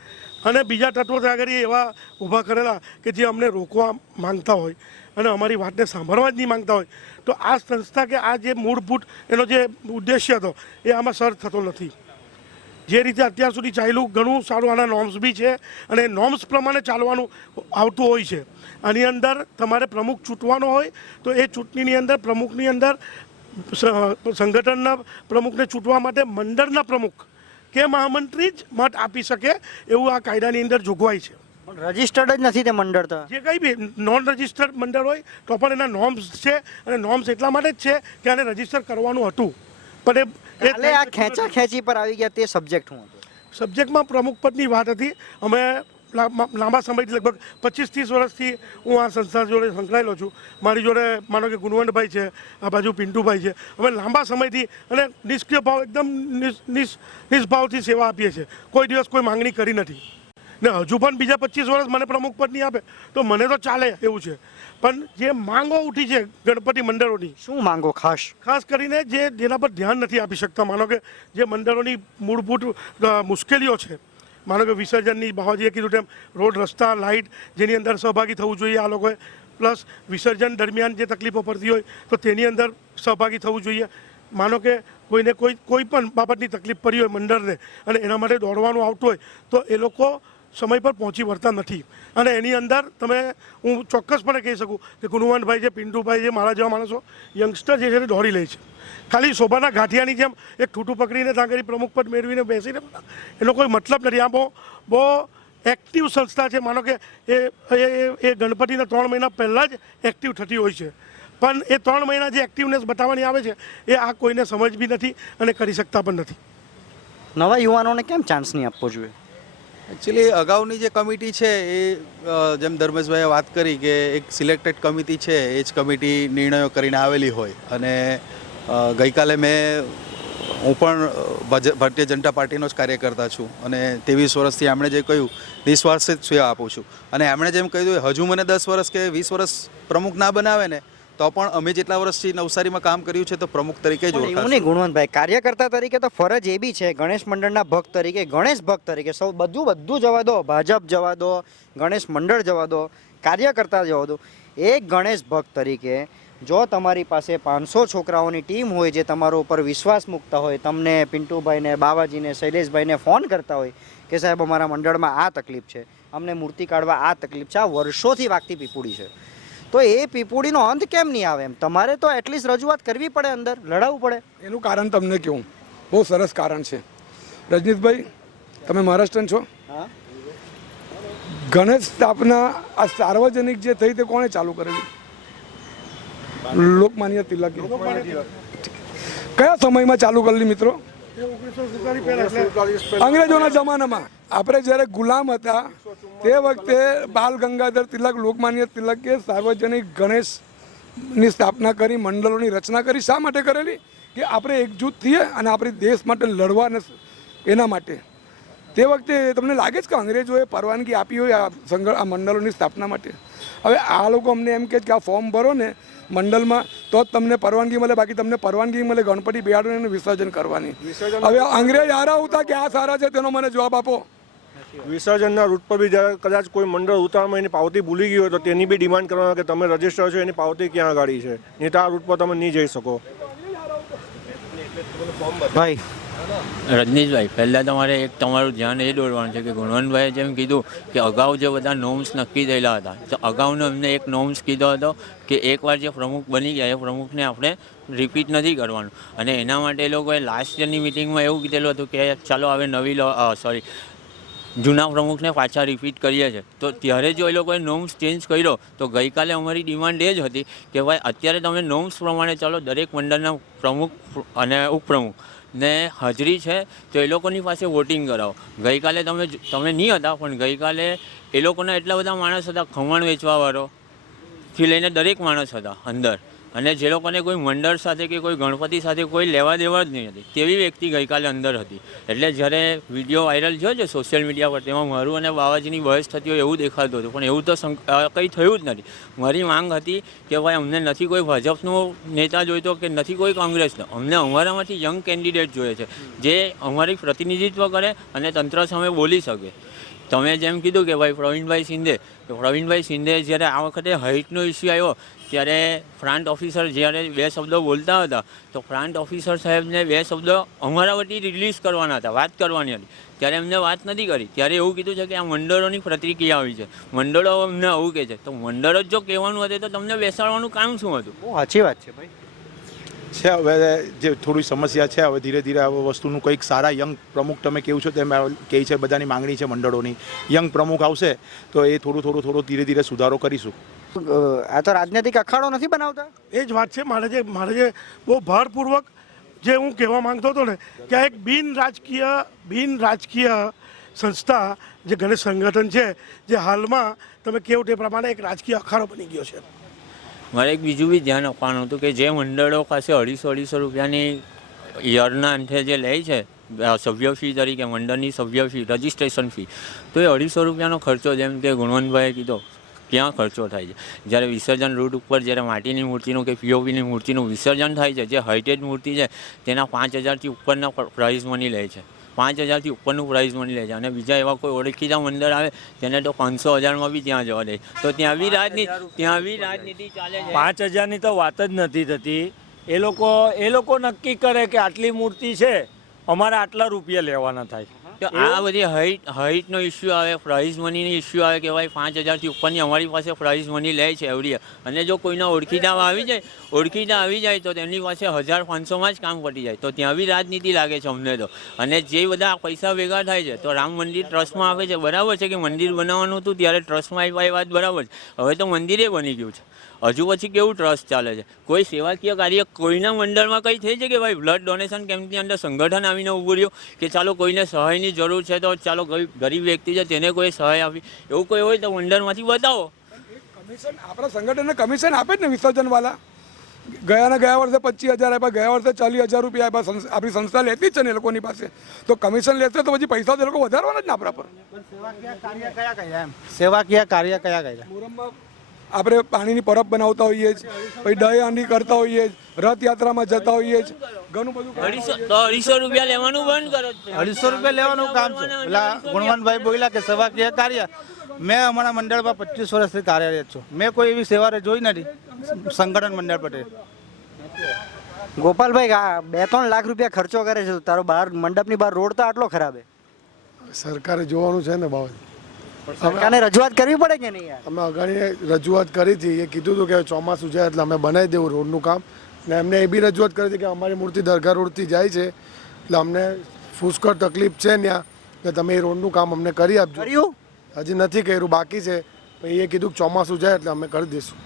અને બીજા તત્વો ત્યાં આગળ એવા ઊભા કરેલા કે જે અમને રોકવા માંગતા હોય અને અમારી વાતને સાંભળવા જ નહીં માંગતા હોય, તો આ સંસ્થા કે આ જે મૂળભૂત એનો જે ઉદ્દેશ્ય હતો એ આમાં સર થતો નથી. જે રીતે અત્યાર સુધી ચાલ્યું ઘણું સારું, આના નોર્મ્સ બી છે અને નોર્મ્સ પ્રમાણે ચાલવાનું આવતું હોય છે. આની અંદર તમારે પ્રમુખ ચૂંટવાનો હોય તો એ ચૂંટણીની અંદર પ્રમુખની અંદર સંગઠનના પ્રમુખને ચૂંટવા માટે મંડળના પ્રમુખ કે મહામંત્રી જ મત આપી શકે એવું આ કાયદાની અંદર જોગવાઈ છે. પણ રજિસ્ટર્ડ જ નથી તે મંડળ તો. જે કંઈ બી નોન રજિસ્ટર્ડ મંડળ હોય તો પણ એના નોર્મ્સ છે અને નોર્મ્સ એટલા માટે જ છે કે આને રજિસ્ટર કરવાનું હતું. પણ કાલે આ ખેંચી પર આવી ગયા તે સબ્જેક્ટ શું હતો? સબ્જેક્ટમાં પ્રમુખ પદની વાત હતી. અમે લાંબા સમયથી લગભગ 25-30 વર્ષથી હું આ સંસ્થા જોડે સંકળાયેલો છું. મારી જોડે માનો કે ગુણવંતભાઈ છે, આ બાજુ પિન્ટુભાઈ છે. અમે લાંબા સમયથી અને નિષ્ક્રિય ભાવ એકદમ નિષ્ભાવથી સેવા આપીએ છીએ. કોઈ દિવસ કોઈ માંગણી કરી નથી ને હજુ પણ બીજા 25 વર્ષ મને પ્રમુખ પદ નહીં આપે તો મને તો ચાલે એવું છે. પણ જે માંગો ઉઠી છે ગણપતિ મંડળોની, શું માંગો ખાસ કરીને જેના પર ધ્યાન નથી આપી શકતા, માનો કે જે મંડળોની મૂળભૂત મુશ્કેલીઓ છે, માનો કે વિસર્જનની, બાવાજીએ કીધું તેમ રોડ, રસ્તા, લાઇટ, જેની અંદર સહભાગી થવું જોઈએ આ લોકોએ, પ્લસ વિસર્જન દરમિયાન જે તકલીફો પડતી હોય તો તેની અંદર સહભાગી થવું જોઈએ. માનો કે કોઈને કોઈ પણ બાબતની તકલીફ પડી હોય મંડળને અને એના માટે દોડવાનું આવતું હોય તો એ લોકો સમય પર પહોંચી વળતા નથી. અને એની અંદર હું ચોક્કસપણે કહી શકું કે ગુણવંતભાઈ છે, પિન્ટુભાઈ છે, મારા જેવા માણસો યંગસ્ટર જે છે તે દોડી લે છે. ખાલી શોભાના ગાંઠિયાની જેમ એક ઠૂઠું પકડીને ત્યાં આગળ પ્રમુખ પદ મેળવીને બેસીને એનો કોઈ મતલબ નથી. આ બહુ એક્ટિવ સંસ્થા છે. માનો કે એ ગણપતિના 3 મહિના પહેલાં જ એક્ટિવ થતી હોય છે, પણ એ 3 મહિના જે એક્ટિવનેસ બતાવવાની આવે છે એ આ કોઈને સમજ બી નથી અને કરી શકતા પણ નથી. નવા યુવાનોને કેમ ચાન્સ નહીં આપવો જોઈએ? એકચ્યુઅલી અગાઉની જે કમિટી છે એ જેમ ધર્મેશભાઈએ વાત કરી કે એક સિલેક્ટેડ કમિટી છે, એ જ કમિટી નિર્ણયો કરીને આવેલી હોય. અને ગઈકાલે હું પણ ભારતીય જનતા પાર્ટીનો જ કાર્યકર્તા છું અને 23 વર્ષથી એમણે જે કહ્યું નિસ્વાર્થિત સેવા આપું છું. અને એમણે જેમ કહ્યું હજુ મને 10 વર્ષ કે 20 વર્ષ પ્રમુખ ના બનાવે ને તો પણ અમે જેટલા વર્ષથી નવસારીમાં કામ કર્યું છે તો પ્રમુખ તરીકે જ એવું નહીં ગુણવંતભાઈ, કાર્યકર્તા તરીકે તો ફરજ એ બી છે, ગણેશ મંડળના ભક્ત તરીકે, ગણેશ ભક્ત તરીકે સૌ બધું જવા દો, ભાજપ જવા દો, ગણેશ મંડળ જવા દો, કાર્યકર્તા જવા દો. એક ગણેશ ભક્ત તરીકે જો તમારી પાસે 500 છોકરાઓની ટીમ હોય જે તમારા ઉપર વિશ્વાસ મૂકતા હોય, તમને પિન્ટુભાઈને, બાવાજીને, શૈલેષભાઈને ફોન કરતા હોય કે સાહેબ અમારા મંડળમાં આ તકલીફ છે, અમને મૂર્તિ કાઢવા આ તકલીફ છે, આ વર્ષોથી વાગતી પીપુડી છે, તો એ પીપુડીનો અંત કેમ નહીં આવે? એમ તમારે તો એટલીસ્ટ રજૂઆત કરવી પડે, અંદર લડાવવું પડે. એનું કારણ તમને કહું, બહુ સરસ કારણ છે. રજનીશભાઈ, તમે મહારાષ્ટ્રન છો? હા. ગણેશ સ્થાપના આ સાર્વજનિક જે થઈ તે કોણે ચાલુ કરેલી? લોકમાન્ય તિલકે. કયા સમયમાં ચાલુ કરેલી મિત્રો? અંગ્રેજોના જમાનામાં. આપણે જ્યારે ગુલામ હતા તે વખતે બાલ ગંગાધર તિલક, લોકમાન્ય તિલકે સાર્વજનિક ગણેશની સ્થાપના કરી, મંડળોની રચના કરી. શા માટે કરેલી? કે આપણે એકજૂથ થઈએ અને આપણી દેશ માટે લડવા અને એના માટે. તે વખતે તમને લાગે છે કે અંગ્રેજોએ પરવાનગી આપી હોય આ મંડળોની સ્થાપના માટે? હવે આ લોકો અમને એમ કહે કે આ ફોર્મ ભરો ને મંડળમાં તો જ તમને પરવાનગી મળે, બાકી તમને પરવાનગી મળે ગણપતિ બેહાડીને વિસર્જન કરવાની. હવે અંગ્રેજ હારા હતા કે આ સારા છે તેનો મને જવાબ આપો. વિસર્જનના રૂટ પર બી જ્યારે કદાચ કોઈ મંડળ ઉતારમાં એની પાવતી ભૂલી ગઈ હોય તો તેની બી ડિમાન્ડ કરવાના કે તમે રજિસ્ટર છો, એની પાવતી ક્યાં ગાડી છે, નહીં તો આ રૂટ પર તમે નહીં જઈ શકો. ભાઈ રજનીશભાઈ, પહેલાં તમારે એક તમારું ધ્યાન એ દોરવાનું છે કે ગુણવંતભાઈએ જેમ કીધું કે અગાઉ જે બધા નોર્મ્સ નક્કી થયેલા હતા, તો અગાઉનો એમને એક નોર્મ્સ કીધો હતો કે એકવાર જે પ્રમુખ બની ગયા એ પ્રમુખને આપણે રિપીટ નથી કરવાનું. અને એના માટે એ લોકોએ લાસ્ટ યરની મિટિંગમાં એવું કીધેલું હતું કે ચાલો હવે જૂના પ્રમુખને પાછા રિપીટ કરીએ છીએ. તો ત્યારે જો એ લોકોએ નોર્મ્સ ચેન્જ કર્યો તો ગઈકાલે અમારી ડિમાન્ડ એ જ હતી કે ભાઈ અત્યારે તમે નોર્મ્સ પ્રમાણે ચાલો, દરેક મંડળના પ્રમુખ અને ઉપપ્રમુખ ને હાજરી છે તો એ લોકોની પાસે વોટિંગ કરાવો. ગઈકાલે તમે નહીં હતા, પણ ગઈકાલે એ લોકોના એટલા બધા માણસ હતા, ખમણ વેચવાવાળોથી લઈને દરેક માણસ હતા અંદર, અને જે લોકોને કોઈ મંડળ સાથે કે કોઈ ગણપતિ સાથે કોઈ લેવા દેવા જ નહીં હતી તેવી વ્યક્તિ ગઈકાલે અંદર હતી. એટલે જ્યારે વિડીયો વાયરલ થયો છે સોશિયલ મીડિયા પર, તેમાં મારું અને બાવાજીની બહસ થતી હોય એવું દેખાતું હતું, પણ એવું તો કંઈ થયું જ નથી. મારી માંગ હતી કે ભાઈ અમને નથી કોઈ ભાજપનો નેતા જોઈતો કે નથી કોઈ કોંગ્રેસનો, અમને અમારામાંથી યંગ કેન્ડિડેટ જોઈએ છે જે અમારી પ્રતિનિધિત્વ કરે અને તંત્ર સામે બોલી શકે. તમે જેમ કીધું કે ભાઈ પ્રવીણભાઈ શિંદે જ્યારે આ વખતે હાઇટનો ઇસ્યુ આવ્યો ત્યારે પ્રાંત ઓફિસર જ્યારે 2 શબ્દો બોલતા હતા તો પ્રાંત ઓફિસર સાહેબને 2 શબ્દો અમારા વતી રિલીઝ કરવાના હતા, વાત કરવાની હતી, ત્યારે એમને વાત નથી કરી. ત્યારે એવું કીધું છે કે આ મંડળોની પ્રતિક્રિયા આવી છે, મંડળો અમને આવું કહે છે. તો મંડળો જ જો કહેવાનું હતું તો તમને બેસાડવાનું કામ શું હતું? બહુ સાચી વાત છે ભાઈ. છે હવે જે થોડી સમસ્યા છે, હવે ધીરે ધીરે આ વસ્તુનું કંઈક સારા યંગ પ્રમુખ તમે કેવું છો તેમ કહે છે, બધાની માંગણી છે મંડળોની, યંગ પ્રમુખ આવશે તો એ થોડું ધીરે ધીરે સુધારો કરીશું. આ તો રાજનૈતિક અખાડો નથી બનાવતા. એ જ વાત છે. મારે જે બહુ ભારપૂર્વક જે હું કહેવા માંગતો હતો ને કે આ એક બિન રાજકીય સંસ્થા જે ગણેશ સંગઠન છે, જે હાલમાં તમે કહો તે પ્રમાણે એક રાજકીય અખાડો બની ગયો છે. મારે એક બીજું બી ધ્યાન આપવાનું હતું કે જે મંડળો પાસે 250 રૂપિયાની યરના અંતે જે લે છે સભ્ય ફી તરીકે, મંડળની સભ્ય ફી, રજિસ્ટ્રેશન ફી, તો એ 250 રૂપિયાનો ખર્ચો જેમ કે ગુણવંતભાઈએ કીધો ક્યાં ખર્ચો થાય છે. જ્યારે વિસર્જન રૂટ ઉપર જ્યારે માટીની મૂર્તિનું કે પીઓપીની મૂર્તિનું વિસર્જન થાય છે, જે હાઇટેજ મૂર્તિ છે તેના 5000થી ઉપરના પ્રાઇઝ મની લે છે, 5000થી ઉપરનું પ્રાઇઝ મની લે છે. અને બીજા એવા કોઈ ઓળખીતા મંડળ આવે તેને તો 500,000માં બી ત્યાં જવા દે, તો ત્યાં બી રાજનીતિ ચાલે છે. 5000ની તો વાત જ નથી થતી. એ લોકો નક્કી કરે કે આટલી મૂર્તિ છે, અમારે આટલા રૂપિયા લેવાના થાય, તો આ બધી હાઇટનો ઇસ્યુ આવે, પ્રાઇઝ મનીનો ઇસ્યુ આવે કે ભાઈ 5,000થી ઉપરની અમારી પાસે પ્રાઇઝ મની લે છે એવડી. અને જો કોઈના ઓળખીતા આવી જાય તો તેમની પાસે 1,500માં જ કામ પતી જાય. તો ત્યાં બી રાજનીતિ લાગે છે અમને તો. અને જે બધા પૈસા ભેગા થાય છે તો રામ મંદિર ટ્રસ્ટમાં આપે છે, બરાબર છે કે મંદિર બનાવવાનું હતું ત્યારે ટ્રસ્ટમાં આપ્યા એ વાત બરાબર છે. હવે તો મંદિરે બની ગયું છે. હજુ પછી કેવું ટ્રસ્ટ ચાલે છે? કોઈ સેવાકીય કાર્ય કોઈના મંડળમાં કંઈ થઈ છે કે ભાઈ બ્લડ ડોનેશન કેમ્પની અંદર સંગઠન આવીને ઊભું રહ્યું કે ચાલો કોઈને સહાયની જરૂર છે તો ચાલો ગરીબ વ્યક્તિ છે તેને કોઈ સહાય આપી, એવું કોઈ હોય તો મંડળમાંથી બતાવો. કમિશન આપણા સંગઠનને કમિશન આપે જ ને વિસર્જનવાળા. ગયા વર્ષે 25,000 આપ્યા, ગયા વર્ષે 40,000 રૂપિયા આપ્યા. આપણી સંસ્થા લેતી જ છે ને એ લોકોની પાસે. તો કમિશન લેશે તો પછી પૈસા તો એ લોકો વધારવાના જ ને આપણા પર. સેવાકીય કાર્ય કયા કર્યા? આપણે પાણીની પરબ બનાવતા હોઈએ જ, પછી દહીં હાંડી કરતા હોઈએ જ, રથયાત્રામાં જતા હોઈએ જ, ઘણું બધું. 250 રૂપિયા લેવાનું બંધ કરો. 250 રૂપિયા લેવાનું કામ છે. પેલા ગુણવંતભાઈ બોલ્યા કે સેવાકીય કાર્ય. મેં અમારા મંડળમાં 25 વર્ષથી કાર્યરત છું. મેં કોઈ એવી સેવા જોઈ નથી સંગઠન મંડળ પટેલ. ગોપાલભાઈ 2-3 લાખ રૂપિયા ખર્ચો કરે છે, તારો બહાર મંડપની બહાર રોડ તો આટલો ખરાબ છે. સરકારે જોવાનું છે ને બાબત. સરકારને રજૂઆત કરવી પડે કે નહીં યાર? અમે અગાડી રજૂઆત કરી હતી, એ કીધું હતું કે ચોમાસું જાય એટલે અમે બનાવી દેવું રોડનું કામ. ને એમને એ બી રજૂઆત કરી હતી કે અમારી મૂર્તિ દરગાહ રોડથી જાય છે એટલે અમને પુષ્કળ તકલીફ છે ત્યાં, કે તમે એ રોડનું કામ અમને કરી આપજો. કર્યું? હજી નથી કર્યું, બાકી છે. પછી એ કીધું કે ચોમાસું જાય એટલે અમે કરી દઈશું.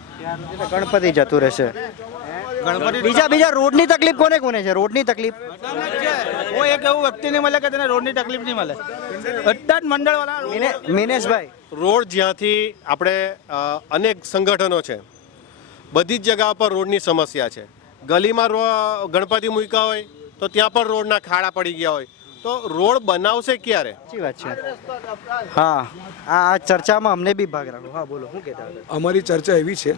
ગણપતિ જતું રહેશે. બીજા રોડની તકલીફ કોને છે? રોડની તકલીફ કોઈ એક એવું વ્યક્તિ નહીં મળે કે તેને રોડની તકલીફ નહીં મળે. બધા જ મંડળવાળા. મિનેશભાઈ, રોડ જ્યાંથી આપણે અનેક સંગઠનો છે, બધી જ જગ્યા પર રોડની સમસ્યા છે. ગલીમાં ગણપતિ મૂક્યા હોય તો ત્યાં પણ રોડના ખાડા પડી ગયા હોય, તો રોડ બનાવશે ક્યારે? સાચી વાત છે. હા, આ ચર્ચામાં અમને બી ભાગ રાખો. હા બોલો, શું કહેતા હતા? અમારી ચર્ચા એવી છે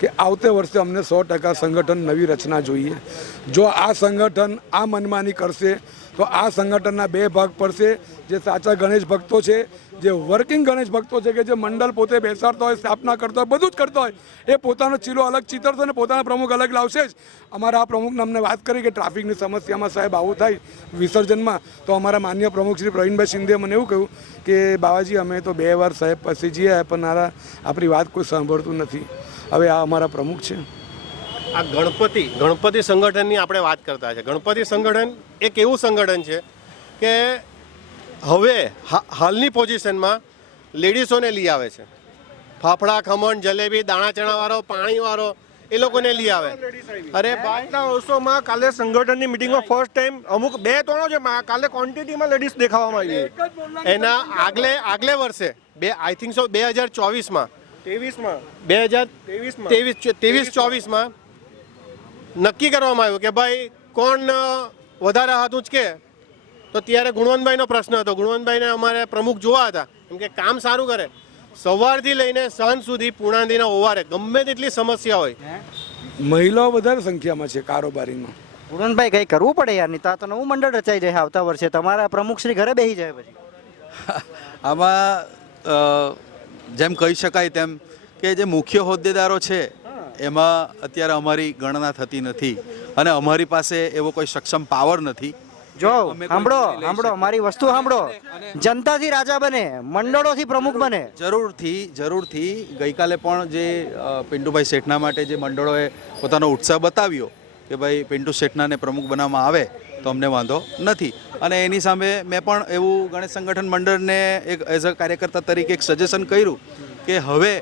કે આવતે વર્ષે અમને 100% સંગઠન નવી રચના જોઈએ. જો આ સંગઠન આ મનમાની કરશે તો આ સંગઠનના 2 ભાગ પડશે. જે સાચા ગણેશ ભક્તો છે, જે વર્કિંગ ગણેશ ભક્તો છે, કે જે મંડળ પોતે બેસાડતો હોય, સ્થાપના કરતો હોય, બધું જ કરતો હોય, એ પોતાનો ચીલો અલગ ચિતરશે ને પોતાના પ્રમુખ અલગ લાવશે જ. અમારા આ પ્રમુખને અમને વાત કરી કે ટ્રાફિકની સમસ્યામાં સાહેબ આવું થાય વિસર્જનમાં, તો અમારા માન્ય પ્રમુખ શ્રી પ્રવીણભાઈ શિંદે મને એવું કહ્યું કે બાવાજી અમે તો 2 વાર સાહેબ પાસે જઈએ પણ આપણી વાત કોઈ સાંભળતું નથી. હવે આ અમારા પ્રમુખ છે. આ ગણપતિ સંગઠનની આપણે વાત કરતા છે. ગણપતિ સંગઠન એક એવું સંગઠન છે કે હવે હાલની પોઝિશનમાં લેડીઝોને લઈ આવે છે. ફાફડા, ખમણ, જલેબી, દાણા ચણાવાળો, પાણીવાળો એ લોકોને લઈ આવે. અરે આજના વર્ષોમાં કાલે સંગઠનની મિટિંગમાં ફર્સ્ટ ટાઈમ અમુક 2-3 છે, કાલે ક્વોન્ટિટીમાં લેડીઝ દેખાવામાં આવી. એના આગલે વર્ષે આઈ થિંક સો 2024માં 23-24માં નક્કી કરવામાં આવ્યું કે ભાઈ કોણ વધારે હાથ ઉંચકે. તો ત્યારે ગુણવંતભાઈનો પ્રશ્ન હતો. ગુણવંતભાઈને અમારે પ્રમુખ જોવા હતા, કેમ કે કામ સારું કરે. સવારથી લઈને સાંજ સુધી પૂર્ણાંતિના ઓવારે ગમે તેટલી સમસ્યા હોય. મહિલાઓ વધારે સંખ્યામાં છે કારોબારીમાં. પૂરણભાઈ કંઈ કરવું પડે યાર, નહીં તો નવું મંડળ રચાઈ જાય આવતા વર્ષે. તમારા પ્રમુખ શ્રી ઘરે બેસી જાય પછી. આમાં જેમ કહી શકાય તેમ કે જે મુખ્ય હોદ્દેદારો છે એમાં અત્યારે અમારી ગણના થતી નથી અને અમારી પાસે એવો કોઈ સક્ષમ પાવર નથી. જો સાંભળો મારી વસ્તુ સાંભળો. જનતાથી રાજા બને, મંડળોથી પ્રમુખ બને. જરૂરથી ગઈકાલે પણ જે પિન્ટુભાઈ શેઠના માટે જે મંડળોએ પોતાનો ઉત્સાહ બતાવ્યો કે ભાઈ પિન્ટુ શેઠનાને પ્રમુખ બનાવવામાં આવે તો અમને વાંધો નથી. અને એની સામે મેં પણ એવું ગણેશ સંગઠન મંડળને એક એઝ અ કાર્યકર્તા તરીકે એક સજેશન કર્યું કે હવે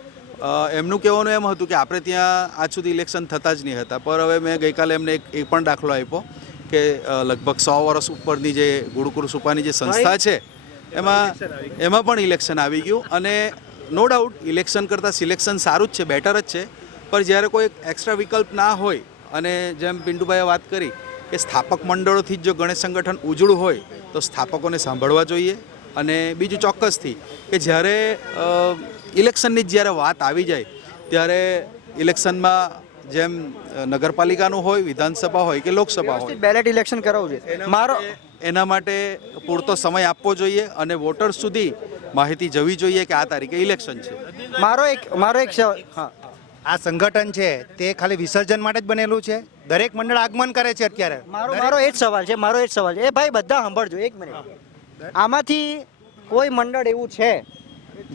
એમનું કહેવાનું એમ હતું કે આપણે ત્યાં આજ સુધી ઇલેક્શન થતા જ નહીં હતા, પર હવે મેં ગઈકાલે એમને એક પણ દાખલો આપ્યો કે લગભગ 100 વર્ષ ઉપરની જે ગુરુકુળ સુપાની જે સંસ્થા છે એમાં પણ ઇલેક્શન આવી ગયું. અને નો ડાઉટ ઇલેક્શન કરતાં સિલેક્શન સારું જ છે, બેટર જ છે. પણ જ્યારે કોઈ એક્સ્ટ્રા વિકલ્પ ના હોય અને જેમ પિન્ટુભાઈએ વાત કરી કે સ્થાપક મંડળોથી જ જો ગણેશ સંગઠન ઉજળું હોય તો સ્થાપકોને સાંભળવા જોઈએ. અને બીજું ચોક્કસથી કે જ્યારે ઇલેક્શનની જ્યારે વાત આવી જાય ત્યારે ઇલેક્શનમાં જેમ નગરપાલિકાનું હોય, વિધાનસભા હોય કે લોકસભા હોય, બેલેટ ઇલેક્શન કરાવવું જોઈએ. એના માટે પૂરતો સમય આપવો જોઈએ અને વોટર્સ સુધી માહિતી જવી જોઈએ કે આ તારીખે ઇલેક્શન છે. મારો એક હા, આ સંગઠન છે તે ખાલી વિસર્જન માટે જ બનેલું છે? દરેક મંડળ આગમન કરે છે અત્યારે? મારો એ જ સવાલ છે. એ ભાઈ બધા સાંભળજો એક મિનિટ. આમાંથી કોઈ મંડળ એવું છે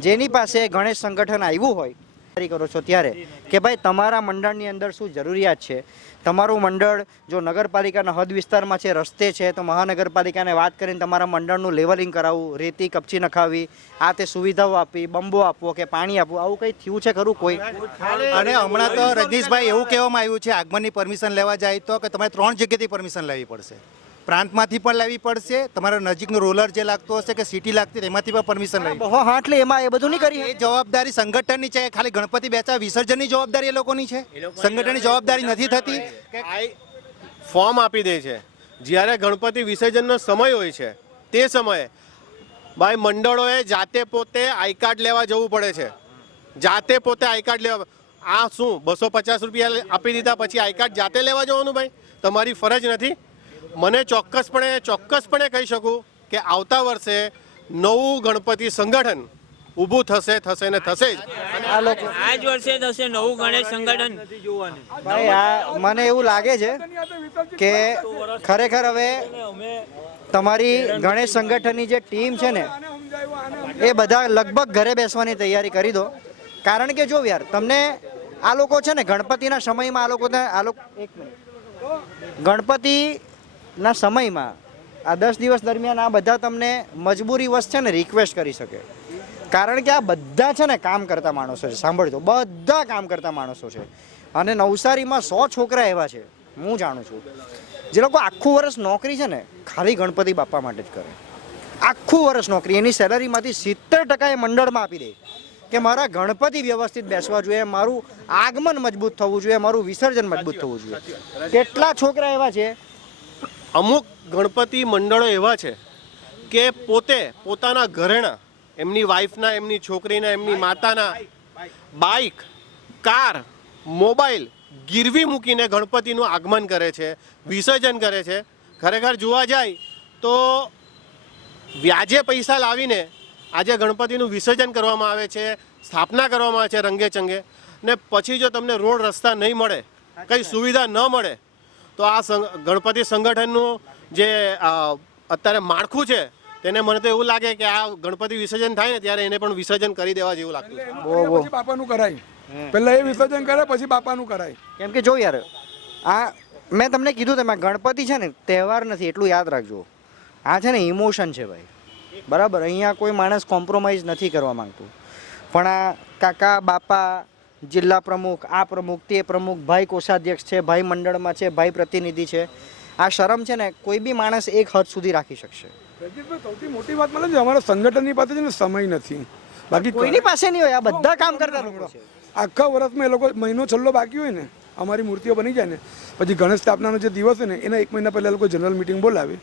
જેની પાસે ગણેશ સંગઠન આવ્યું હોય તૈયારી કરો છો ત્યારે કે ભાઈ તમારા મંડળની અંદર શું જરૂરિયાત છે, તમારું મંડળ જો નગરપાલિકાના હદ વિસ્તારમાં છે, રસ્તે છે, તો મહાનગરપાલિકાને વાત કરીને તમારા મંડળનું લેવલિંગ કરાવવું, રેતી કપચી નખાવી, આ તે સુવિધાઓ આપવી, બંબો આપવો કે પાણી આપવું, આવું કંઈ થયું છે ખરું કોઈ? અને હમણાં તો રજનીશભાઈ એવું કહેવામાં આવ્યું છે આગમનની પરમિશન લેવા જાય તો કે તમારે 3 જગ્યાએથી પરમિશન લેવી પડશે. પ્રાંતમાંથી પણ લેવી પડશે, તમારા નજીકનું રોલર જે લાગતું હશે કે સિટી લાગતી તેમાંથી પણ પરમિશન લેવી. હા હા, એટલે એમાં એ બધું નહીં કરી. એ જવાબદારી સંગઠનની છે, ખાલી ગણપતિ બેસા વિસર્જનની જવાબદારી એ લોકોની છે, સંગઠનની જવાબદારી નથી થતી. ફોર્મ આપી દે છે જ્યારે ગણપતિ વિસર્જનનો સમય હોય છે તે સમયે ભાઈ મંડળોએ જાતે પોતે આઈ કાર્ડ લેવા જવું પડે છે, જાતે પોતે આઈ કાર્ડ લેવા. આ શું 250 રૂપિયા આપી દીધા પછી આઈ કાર્ડ જાતે લેવા જવાનું? ભાઈ તમારી ફરજ નથી. મને ચોક્કસપણે કહી શકું કે આવતા વર્ષે નવું ગણપતિ સંગઠન ઊભું થશે ને થશે જ. આ લોકો આ જ વર્ષે થશે નવું ગણેશ સંગઠન. ભાઈ આ મને એવું લાગે છે કે ખરેખર હવે તમારી ગણેશ સંગઠનની જે ટીમ છે ને એ બધા લગભગ ઘરે બેસવાની તૈયારી કરી દો. કારણ કે જો યાર તમને આ લોકો છે ને ગણપતિના સમયમાં એક મિનિટ ગણપતિના સમયમાં આ 10 દિવસ દરમિયાન આ બધા તમને મજબૂરીવશ છે ને રિક્વેસ્ટ કરી શકે. કારણ કે આ બધા છે ને કામ કરતા માણસો છે, સાંભળજો, બધા કામ કરતા માણસો છે. અને નવસારીમાં 100 છોકરા એવા છે હું જાણું છું જે લોકો આખું વર્ષ નોકરી છે ને ખાલી ગણપતિ બાપા માટે જ કરે. આખું વર્ષ નોકરી, એની સેલરીમાંથી 70% એ મંડળમાં આપી દે કે મારા ગણપતિ વ્યવસ્થિત બેસવા જોઈએ, મારું આગમન મજબૂત થવું જોઈએ, મારું વિસર્જન મજબૂત થવું જોઈએ. કેટલા છોકરા એવા છે? અમુક ગણપતિ મંડળો એવા છે કે પોતાના ઘરેણા, એમની વાઈફના, એમની છોકરીના, એમની માતાના બાઇક, કાર, મોબાઈલ ગીરવી મૂકીને ગણપતિનું આગમન કરે છે, વિસર્જન કરે છે. ખરેખર જોવા જાય તો વ્યાજે પૈસા લાવીને આજે ગણપતિનું વિસર્જન કરવામાં આવે છે, સ્થાપના કરવામાં આવે છે રંગે ચંગે, ને પછી જો તમને રોડ રસ્તા નહીં મળે, કંઈ સુવિધા ન મળે તો આ ગણપતિ સંગઠનનું જે અત્યારે માળખું છે તેને મને તો એવું લાગે કે આ ગણપતિ વિસર્જન થાય ને ત્યારે એને પણ વિસર્જન કરી દેવા જેવું લાગતું છે. પછી બાપાનું કરાય, પહેલા એ વિસર્જન કરે પછી બાપાનું કરાય. કેમ કે જો યાર આ મેં તમને કીધું તમે ગણપતિ છે ને તહેવાર નથી, એટલું યાદ રાખજો. આ છે ને ઇમોશન છે ભાઈ, બરાબર? અહીંયા કોઈ માણસ કોમ્પ્રોમાઇઝ નથી કરવા માંગતું. પણ આ કાકા બાપા, જિલ્લા પ્રમુખ, આ પ્રમુખ, તે પ્રમુખ, ભાઈ કોષાધ્યક્ષ છે, ભાઈ મંડળમાં છે, ભાઈ પ્રતિનિધિ છે, આ શરમ છે ને કોઈ બી માણસ એક હદ સુધી રાખી શકશે. સૌથી મોટી વાત મળે છે અમારા સંગઠનની પાસે છે ને સમય નથી, બાકી કોઈની પાસે નહીં હોય. આ બધા કામ કરતા લોકો છે. આખા વર્ષમાં એ લોકો મહિનો છેલ્લો બાકી હોય ને અમારી મૂર્તિઓ બની જાય ને પછી ગણેશ સ્થાપનાનો જે દિવસ હોય ને એના 1 મહિના પહેલાં લોકો જનરલ મિટિંગ બોલાવે,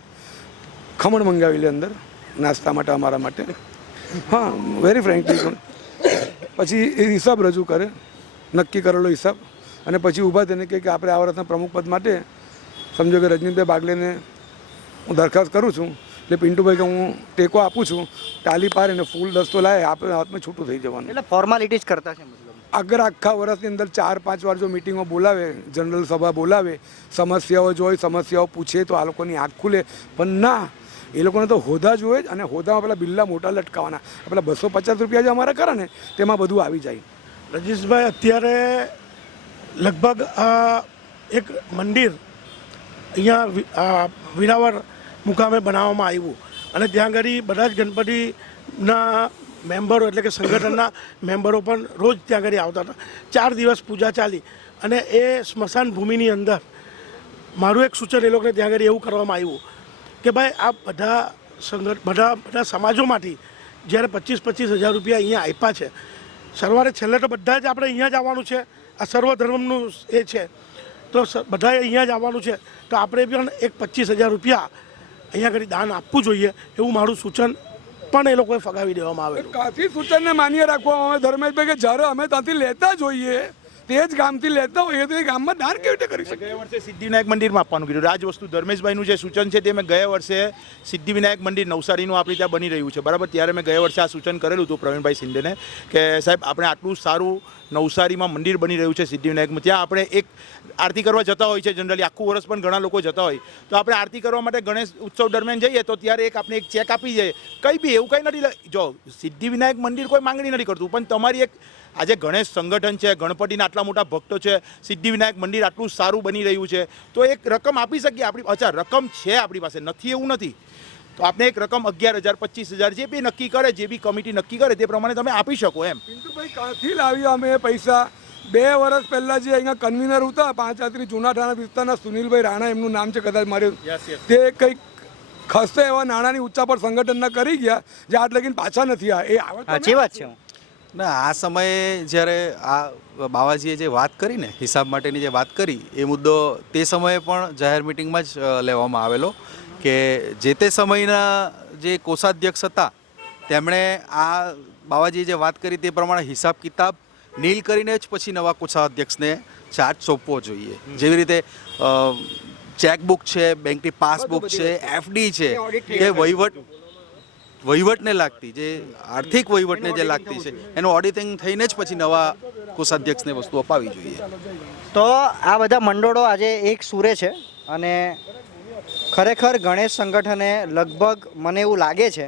ખમણ મંગાવી લે અંદર નાસ્તા માટે અમારા માટે. હા, વેરી ફ્રેન્કલી. પછી એ હિસાબ રજૂ કરે, નક્કી કરેલો હિસાબ, અને પછી ઊભા થઈને કહે કે આપણે આ વર્ષના પ્રમુખ પદ માટે સમજો કે રજનીભાઈ બાગલેને હું દરખાસ્ત કરું છું, એટલે પિન્ટુભાઈ કે હું ટેકો આપું છું, ટાલી પાર એને ફૂલ દસ્તો લાવે, આપણે હાથમાં છૂટું થઈ જવાનું. એટલે ફોર્માલિટીઝ કરતા છે મતલબ. અગર આખા વર્ષની અંદર 4-5 વાર જો મિટિંગો બોલાવે, જનરલ સભા બોલાવે, સમસ્યાઓ જોઈ, સમસ્યાઓ પૂછે તો આ લોકોની આંખ ખુલે. પણ ના, એ લોકોને તો હોદ્દા જોઈએ જ, અને હોદ્દામાં પેલા બિલ્લા મોટા લટકાવવાના. પેલા 250 રૂપિયા જે અમારે કરે ને તેમાં બધું આવી જાય. રજેશભાઈ, અત્યારે લગભગ એક મંદિર અહીંયા વિરાવર મુકામે બનાવવામાં આવ્યું અને ત્યાં આગળ બધા જ ગણપતિના મેમ્બરો એટલે કે સંગઠનના મેમ્બરો પણ રોજ ત્યાં આગળ આવતા હતા. 4 દિવસ પૂજા ચાલી અને એ સ્મશાન ભૂમિની અંદર મારું એક સૂચન એ લોકોને ત્યાં આગળ એવું કરવામાં આવ્યું કે ભાઈ આ બધા સમાજોમાંથી જ્યારે 25-25 હજાર રૂપિયા અહીંયા આપ્યા છે, સરવારે છેલ્લે તો બધા જ આપણે અહીંયા જ આવવાનું છે, આ સર્વધર્મનું એ છે, તો બધાએ અહીંયા જ આવવાનું છે, તો આપણે પણ એક 25,000 રૂપિયા અહીંયા આગળ દાન આપવું જોઈએ એવું મારું સૂચન પણ એ લોકોએ ફગાવી દેવામાં આવેલું. કાફી સૂચનને માન્ય રાખવામાં આવે ધર્મેશભાઈ કે જ્યારે અમે ત્યાંથી લેતા જોઈએ તે જ ગામથી લેતા હોય તો એ ગામમાં દાન કેવી રીતે કરી શકે? ગયા વર્ષે સિદ્ધિવિનાયક મંદિરમાં આપવાનું કીધું. રાજ વસ્તુ ધર્મેશભાઈનું જે સૂચન છે તે મેં ગયા વર્ષે સિદ્ધિવિનાયક મંદિર નવસારીનું આપણી ત્યાં બની રહ્યું છે, બરાબર. ત્યારે મેં ગયા વર્ષે આ સૂચન કરેલું હતું પ્રવીણભાઈ શિંદેને કે સાહેબ આપણે આટલું સારું નવસારીમાં મંદિર બની રહ્યું છે સિદ્ધિવિનાયકમાં, ત્યાં આપણે એક આરતી કરવા જતા હોય છે જનરલી, આખું વર્ષ પણ ઘણા લોકો જતા હોય, તો આપણે આરતી કરવા માટે ગણેશ ઉત્સવ દરમિયાન જઈએ તો ત્યારે આપણે એક ચેક આપી જાય. કંઈ બી એવું કંઈ નથી. જો સિદ્ધિવિનાયક મંદિર કોઈ માંગણી નથી કરતું, પણ તમારી એક આજે ગણેશ સંગઠન છે, ગણપતિના આટલા મોટા ભક્તો છે, સિદ્ધિવિનાયક મંદિર આટલું સારું બની રહ્યું છે, તો એક રકમ આપી શકીએ આપણી. અચ્છા, રકમ છે આપણી પાસે, નથી એવું નથી, તો આપણે એક રકમ 11,000 25,000 જે બી નક્કી કરે, જે બી કમિટી નક્કી કરે તે પ્રમાણે તમે આપી શકો એમ. પિન્ટુભાઈ, ક્યાંથી લાવ્યા અમે પૈસા? 2 વર્ષ પહેલાં જે અહીંયા કન્વીનર હતા પાંચાત્રી જૂનાઠાણા વિસ્તારના સુનિલભાઈ રાણા, એમનું નામ છે કદાચ માર્યું, તે કંઈક ખસે એવા નાણાંની ઊંચા પર સંગઠનના કરી ગયા જે આટ લગીને પાછા નથી આવ્યા. એ સાચી વાત છે. ના, આ સમયે જ્યારે આ બાવાજીએ જે વાત કરી ને હિસાબ માટેની જે વાત કરી, એ મુદ્દો તે સમયે પણ જાહેર મિટિંગમાં જ લેવામાં આવેલો કે જે તે સમયના જે કોષાધ્યક્ષ હતા તેમણે આ બાવાજીએ જે વાત કરી તે પ્રમાણે હિસાબ કિતાબ નીલ કરીને જ પછી નવા કોષાધ્યક્ષને ચાર્જ સોંપવો જોઈએ. જેવી રીતે ચેકબુક છે, બેંકની પાસબુક છે, એફડી છે, કે વહીવટને લાગતી જે આર્થિક વહીવટને જે લાગતી છે એનું ઓડિટિંગ થઈને જ પછી નવા કોષાધ્યક્ષને વસ્તુ અપાવી જોઈએ. તો આ બધા મંડળો આજે એક સુરે છે અને ખરેખર ગણેશ સંગઠને લગભગ મને એવું લાગે છે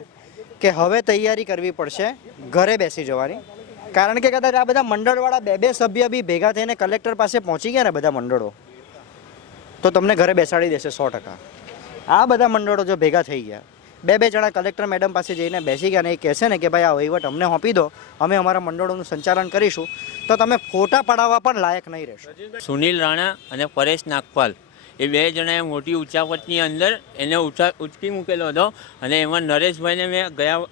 કે હવે તૈયારી કરવી પડશે ઘરે બેસી જવાની, કારણ કે કદાચ આ બધા મંડળવાળા 2 સભ્ય બી ભેગા થઈને કલેક્ટર પાસે પહોંચી ગયા ને બધા મંડળો, તો તમને ઘરે બેસાડી દેશે 100%. આ બધા મંડળો જો ભેગા થઈ ગયા, 2 જણા કલેક્ટર મેડમ પાસે જઈને બેસી ગયા ને એ કહેશે ને કે ભાઈ આ વહીવટ અમને સોંપી દો, અમે અમારા મંડળોનું સંચાલન કરીશું, તો તમે ફોટા પડાવવા પણ લાયક નહીં રહેશો. સુનિલ રાણા અને પરેશ નાગપાલ એ 2 જણાએ મોટી ઉચાપતની અંદર એને ઉચકી મૂકેલો હતો, અને એમાં નરેશભાઈને મેં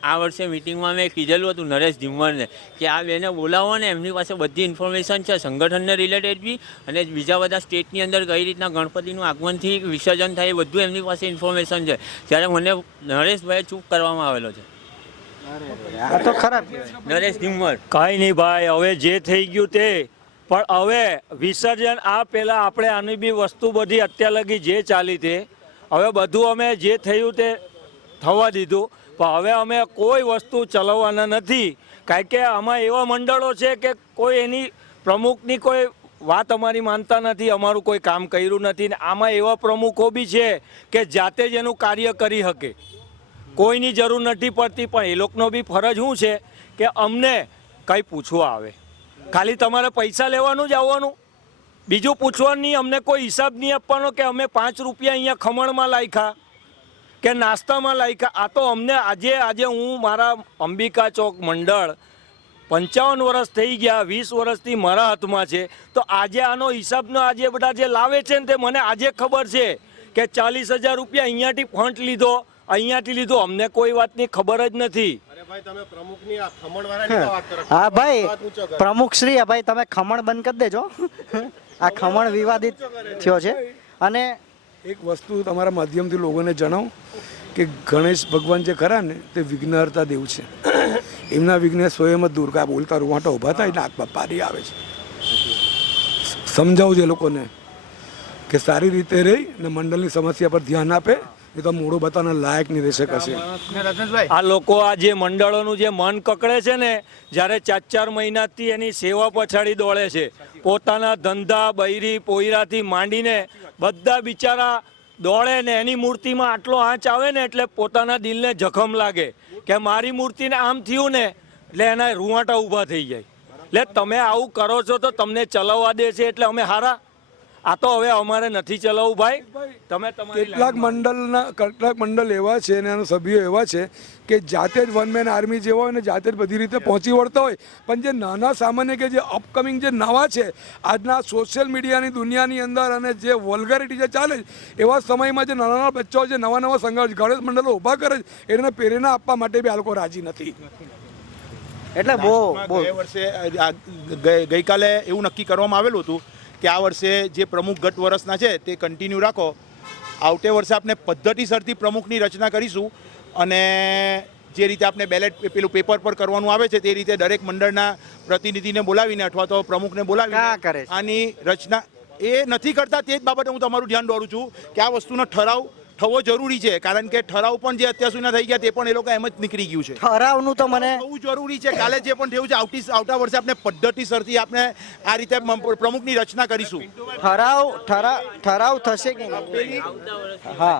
આ વર્ષે મિટિંગમાં મેં કીધેલું હતું નરેશ ધીમરને કે આ બેને બોલાવો ને, એમની પાસે બધી ઇન્ફોર્મેશન છે સંગઠનને રિલેટેડ બી, અને બીજા બધા સ્ટેટની અંદર કઈ રીતના ગણપતિનું આગમનથી વિસર્જન થાય એ બધું એમની પાસે ઇન્ફોર્મેશન છે. ત્યારે મને નરેશભાઈએ ચૂપ કરવામાં આવેલો છે. આ તો ખરાબ. નરેશ ધીમર કાંઈ નહીં ભાઈ, હવે જે થઈ ગયું તે, પણ હવે વિસર્જન આ પહેલાં આપણે આની બી વસ્તુ બધી અત્યાર લગી જે ચાલી તે હવે બધું અમે જે થયું તે થવા દીધું, પણ હવે અમે કોઈ વસ્તુ ચલાવવાના નથી, કારણ કે આમાં એવા મંડળો છે કે કોઈ એની પ્રમુખની કોઈ વાત અમારી માનતા નથી, અમારું કોઈ કામ કર્યું નથી, ને આમાં એવા પ્રમુખો બી છે કે જાતે જ એનું કાર્ય કરી શકે, કોઈની જરૂર નથી પડતી. પણ એ લોકોનો બી ફરજ શું છે કે અમને કંઈ પૂછવા આવે, ખાલી તમારે પૈસા લેવાનું જ આવવાનું, બીજું પૂછવાનું નહીં, અમને કોઈ હિસાબ નહીં આપવાનો કે અમે 5 રૂપિયા અહીંયા ખમણમાં લાખ્યા કે નાસ્તામાં લાખ્યા. આ તો અમને આજે હું મારા અંબિકા ચોક મંડળ 55 વર્ષ થઈ ગયા, 20 વર્ષથી મારા હાથમાં છે, તો આજે આનો હિસાબનો આજે બધા જે લાવે છે ને તે મને આજે ખબર છે કે 40,000 રૂપિયા અહીંયાથી ફંડ લીધો, અહીંયાથી લીધો, અમને કોઈ વાતની ખબર જ નથી. હા ભાઈ પ્રમુખ શ્રી, ભાઈ તમે ખમણ બંધ કરી દેજો. આ ખમણ વિવાદિત થયો છે. અને એક વસ્તુ તમારા માધ્યમથી લોકોને જણાવું કે ગણેશ ભગવાન જે ખરા ને તે વિઘ્નહર્તા દેવ છે. એમના વિઘ્ન સ્વયં જ દૂર કા બોલતા રૂવાટા ઊભા થાય ને આંખમાં પારી આવે છે. સમજાવું છે લોકોને કે સારી રીતે રહી ને મંડળની સમસ્યા પર ધ્યાન આપે, એ તો મોડું બતાવવાના લાયક નહીં રહેશે કશે. આ લોકો આ જે મંડળોનું જે મન કકડે છે ને, જ્યારે 4 મહિનાથી એની સેવા પછાડી દોડે છે, પોતાના ધંધા બૈરી પોયરાથી માંડીને બધા બિચારા દોડે ને એની મૂર્તિમાં આટલો આંચ આવે ને એટલે પોતાના દિલને જખમ લાગે કે મારી મૂર્તિને આમ થયું ને એટલે એના રૂવાટા ઊભા થઈ જાય. એટલે તમે આવું કરો છો તો તમને ચલાવવા દે છે એટલે અમે હારા? આ તો હવે અમારે નથી ચલાવવું ભાઈ. તમે કેટલાક મંડળ એવા છે અને એના સભ્યો એવા છે કે જાતે જ વન મેન આર્મી જેવા હોય ને જાતે જ બધી રીતે પહોંચી વળતા હોય, પણ જે નાના સામાન્ય કે જે અપકમિંગ જે નવા છે આજના સોશિયલ મીડિયાની દુનિયાની અંદર અને જે વલ્ગરિટી જે ચાલે છે એવા સમયમાં જે નાના નાના બચ્ચાઓ જે નવા નવા સંઘર્ષ ગણેશ મંડળો ઊભા કરે છે એને પ્રેરણા આપવા માટે બી આ લોકો રાજી નથી. એટલે બહુ વર્ષે ગઈકાલે એવું નક્કી કરવામાં આવેલું હતું કે આ વર્ષે જે પ્રમુખ ગત વર્ષના છે તે કન્ટિન્યુ રાખો, આવતે વર્ષે આપણે પદ્ધતિસરથી પ્રમુખની રચના કરીશું, અને જે રીતે આપણે બેલેટ પેલું પેપર પર કરવાનું આવે છે તે રીતે દરેક મંડળના પ્રતિનિધિને બોલાવીને અથવા તો પ્રમુખને ક્યાં બોલાવીને કરે છે? આની રચના એ નથી કરતા. તે જ બાબતે હું તમારું ધ્યાન દોરું છું કે આ વસ્તુનો ઠરાવ થવો જરૂરી છે, કારણ કે ઠરાવ પણ જે અત્યાર સુધીના થઈ ગયા તે પણ એ લોકો એમ જ નીકળી ગયું છે. ઠરાવનું તો મને બહુ જરૂરી છે. કાલે જે પણ થયું છે આવતા વર્ષે આપણે પદ્ધતિસરથી આપણે આ રીતે પ્રમુખની રચના કરીશું. ઠરાવ થશે કે નહીં? હા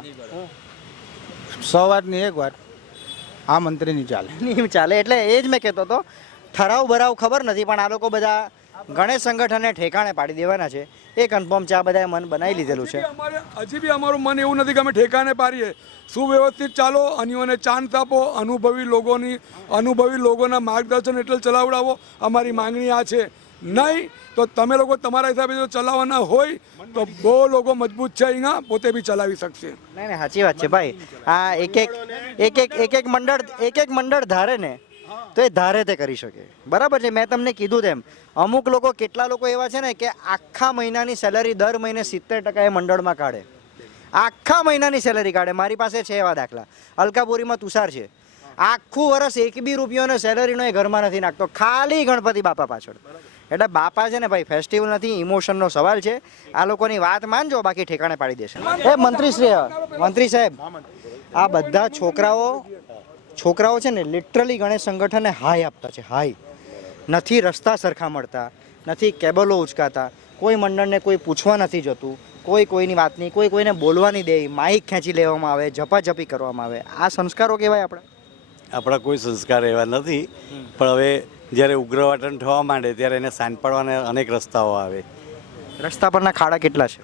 100 વાતની એક વાત આ મંત્રીની ચાલે. નહીં ચાલે, એટલે એ જ મેં કહેતો હતો. ઠરાવ બરાવ ખબર નથી, પણ આ લોકો બધા ગણેશ સંગઠનને ઠેકાણે પાડી દેવાના છે એ કન્ફર્મ છે. આ બધાએ મન બનાવી લીધેલું છે. હજી બી અમારું મન એવું નથી કે અમે ઠેકાને પાડીએ. સુવ્યવસ્થિત ચાલો, અન્યોને ચાન્સ આપો, અનુભવી લોકોના માર્ગદર્શન હેઠળ ચલાવડાવો. અમારી માંગણી આ છે. નહીં તો તમે લોકો તમારા હિસાબે જો ચલાવવાના હોય તો બહુ લોકો મજબૂત છે, અહીંયા પોતે બી ચલાવી શકશે. નહીં સાચી વાત છે ભાઈ. આ એક મંડળ ધારે ને તો એ ધારે તે કરી શકે. બરાબર છે. મેં તમને કીધું તેમ અમુક લોકો, કેટલા લોકો એવા છે ને કે આખા મહિનાની સેલરી દર મહિને 70% એ મંડળમાં કાઢે. આખા મહિનાની સેલરી કાઢે. મારી પાસે છે એવા દાખલા. અલકાપુરીમાં તુષાર છે, આખું વર્ષ એક બી રૂપિયોનો સેલરીનો એ ઘરમાં નથી નાખતો, ખાલી ગણપતિ બાપા પાછળ. એટલે બાપા છે ને ભાઈ, ફેસ્ટિવલ નથી, ઇમોશનનો સવાલ છે. આ લોકોની વાત માનજો, બાકી ઠેકાણે પાડી દેશે. એ મંત્રી સાહેબ, આ બધા છોકરાઓ છે ને લિટરલી ગણેશ સંગઠનને હાઈ આપતા છે. હાઈ નથી, રસ્તા સરખા મળતા નથી, કેબલો ઉચકાતા, કોઈ મંડળને કોઈ પૂછવા નથી જતું, કોઈની વાત નહીં, કોઈને બોલવા નહીં દે, માઇક ખેંચી લેવામાં આવે, ઝપાઝપી કરવામાં આવે. આ સંસ્કારો કહેવાય આપણા કોઈ સંસ્કાર એવા નથી. પણ હવે જ્યારે ઉગ્રવાટન થવા માંડે ત્યારે એને શાંત પાડવાના અનેક રસ્તાઓ આવે. રસ્તા પરના ખાડા કેટલા છે?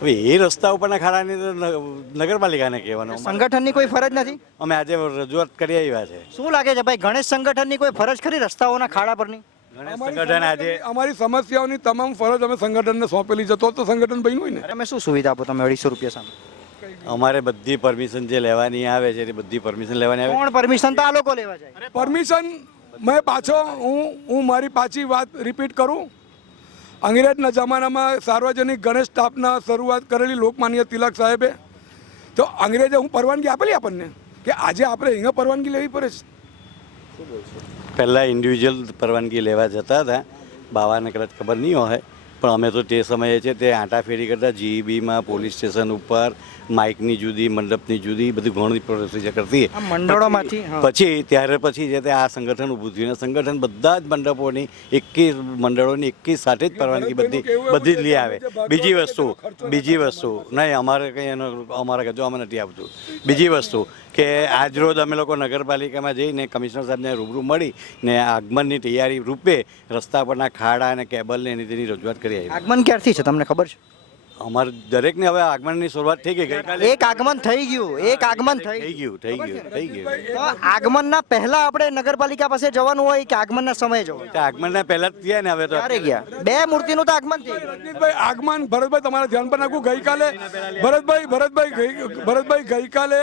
હવે એ રસ્તા ઉપરના ખાડાની તો નગરપાલિકાને કહેવાનું. સંગઠનની કોઈ ફરજ નથી? અમે આજે રજૂઆત કરી આવ્યા છે. શું લાગે છે ભાઈ, ગણેશ સંગઠનની કોઈ ફરજ ખરી રસ્તાઓના ખાડા પરની? ગણેશ સંગઠન આજે અમારી સમસ્યાઓની તમામ ફરજ અમે સંગઠનને સોંપેલી છે, તો સંગઠન બન્યું હોય ને. તમે શું સુવિધા આપો તમે 250 રૂપિયા સામે? અમારે બધી પરમિશન જે લેવાની આવે છે એ બધી પરમિશન લેવાની આવે. કોણ પરમિશન? તો આ લોકો લેવા જાય. પરમિશન મેં હું મારી પાછી વાત રિપીટ કરું. અંગ્રેજના જમાનામાં સાર્વજનિક ગણેશ સ્થાપના શરૂઆત કરેલી લોકમાન્ય તિલક સાહેબે. તો અંગ્રેજે પરવાનગી આપેલી આપણને કે આજે આપણે અહીંયા પરવાનગી લેવી પડે છે. પહેલાં ઇન્ડિવિજ્યુઅલ પરવાનગી લેવા જતા હતા. બાવાને કદાચ ખબર નહીં હોય, પણ અમે તો તે સમયે છે તે આંટાફેરી કરતા જીઈબીમાં, પોલીસ સ્ટેશન ઉપર, માઇકની જુદી, મંડપની જુદી, બધી ઘણી પ્રોસેસ કરતી. મંડળોમાંથી પછી જે તે આ સંગઠન ઊભું થયું. સંગઠન બધા જ મંડપોની મંડળોની સાથે જ પરવાનગી બધી જ લઈ આવે. બીજી વસ્તુ નહીં, અમારે કંઈ અમારા જો અમે નથી આવતું. બીજી વસ્તુ કે આજ રોજ અમે લોકો નગરપાલિકામાં જઈને કમિશનર સાહેબને રૂબરૂ મળી ને આગમનની તૈયારી રૂપે રસ્તા પરના ખાડા અને કેબલને એની તેની રજૂઆત કરી આવી. આગમન ક્યારથી છે તમને ખબર છે? અમારે દરેકને હવે આગમનની શરૂઆત થઈ ગઈ. એક આગમન થઈ ગયું. તો આગમનના પહેલા આપણે નગરપાલિકા પાસે જવાનું હોય કે આગમનના સમયે જવાનું? આગમનના પહેલા જ ગયા ને. હવે તો ક્યારે ગયા? 2 મૂર્તિનું તો આગમન થયું. રજનીશભાઈ, આગમન ભરતભાઈ તમારા ધ્યાન પર નાખું. ગઈકાલે ભરતભાઈ ગઈકાલે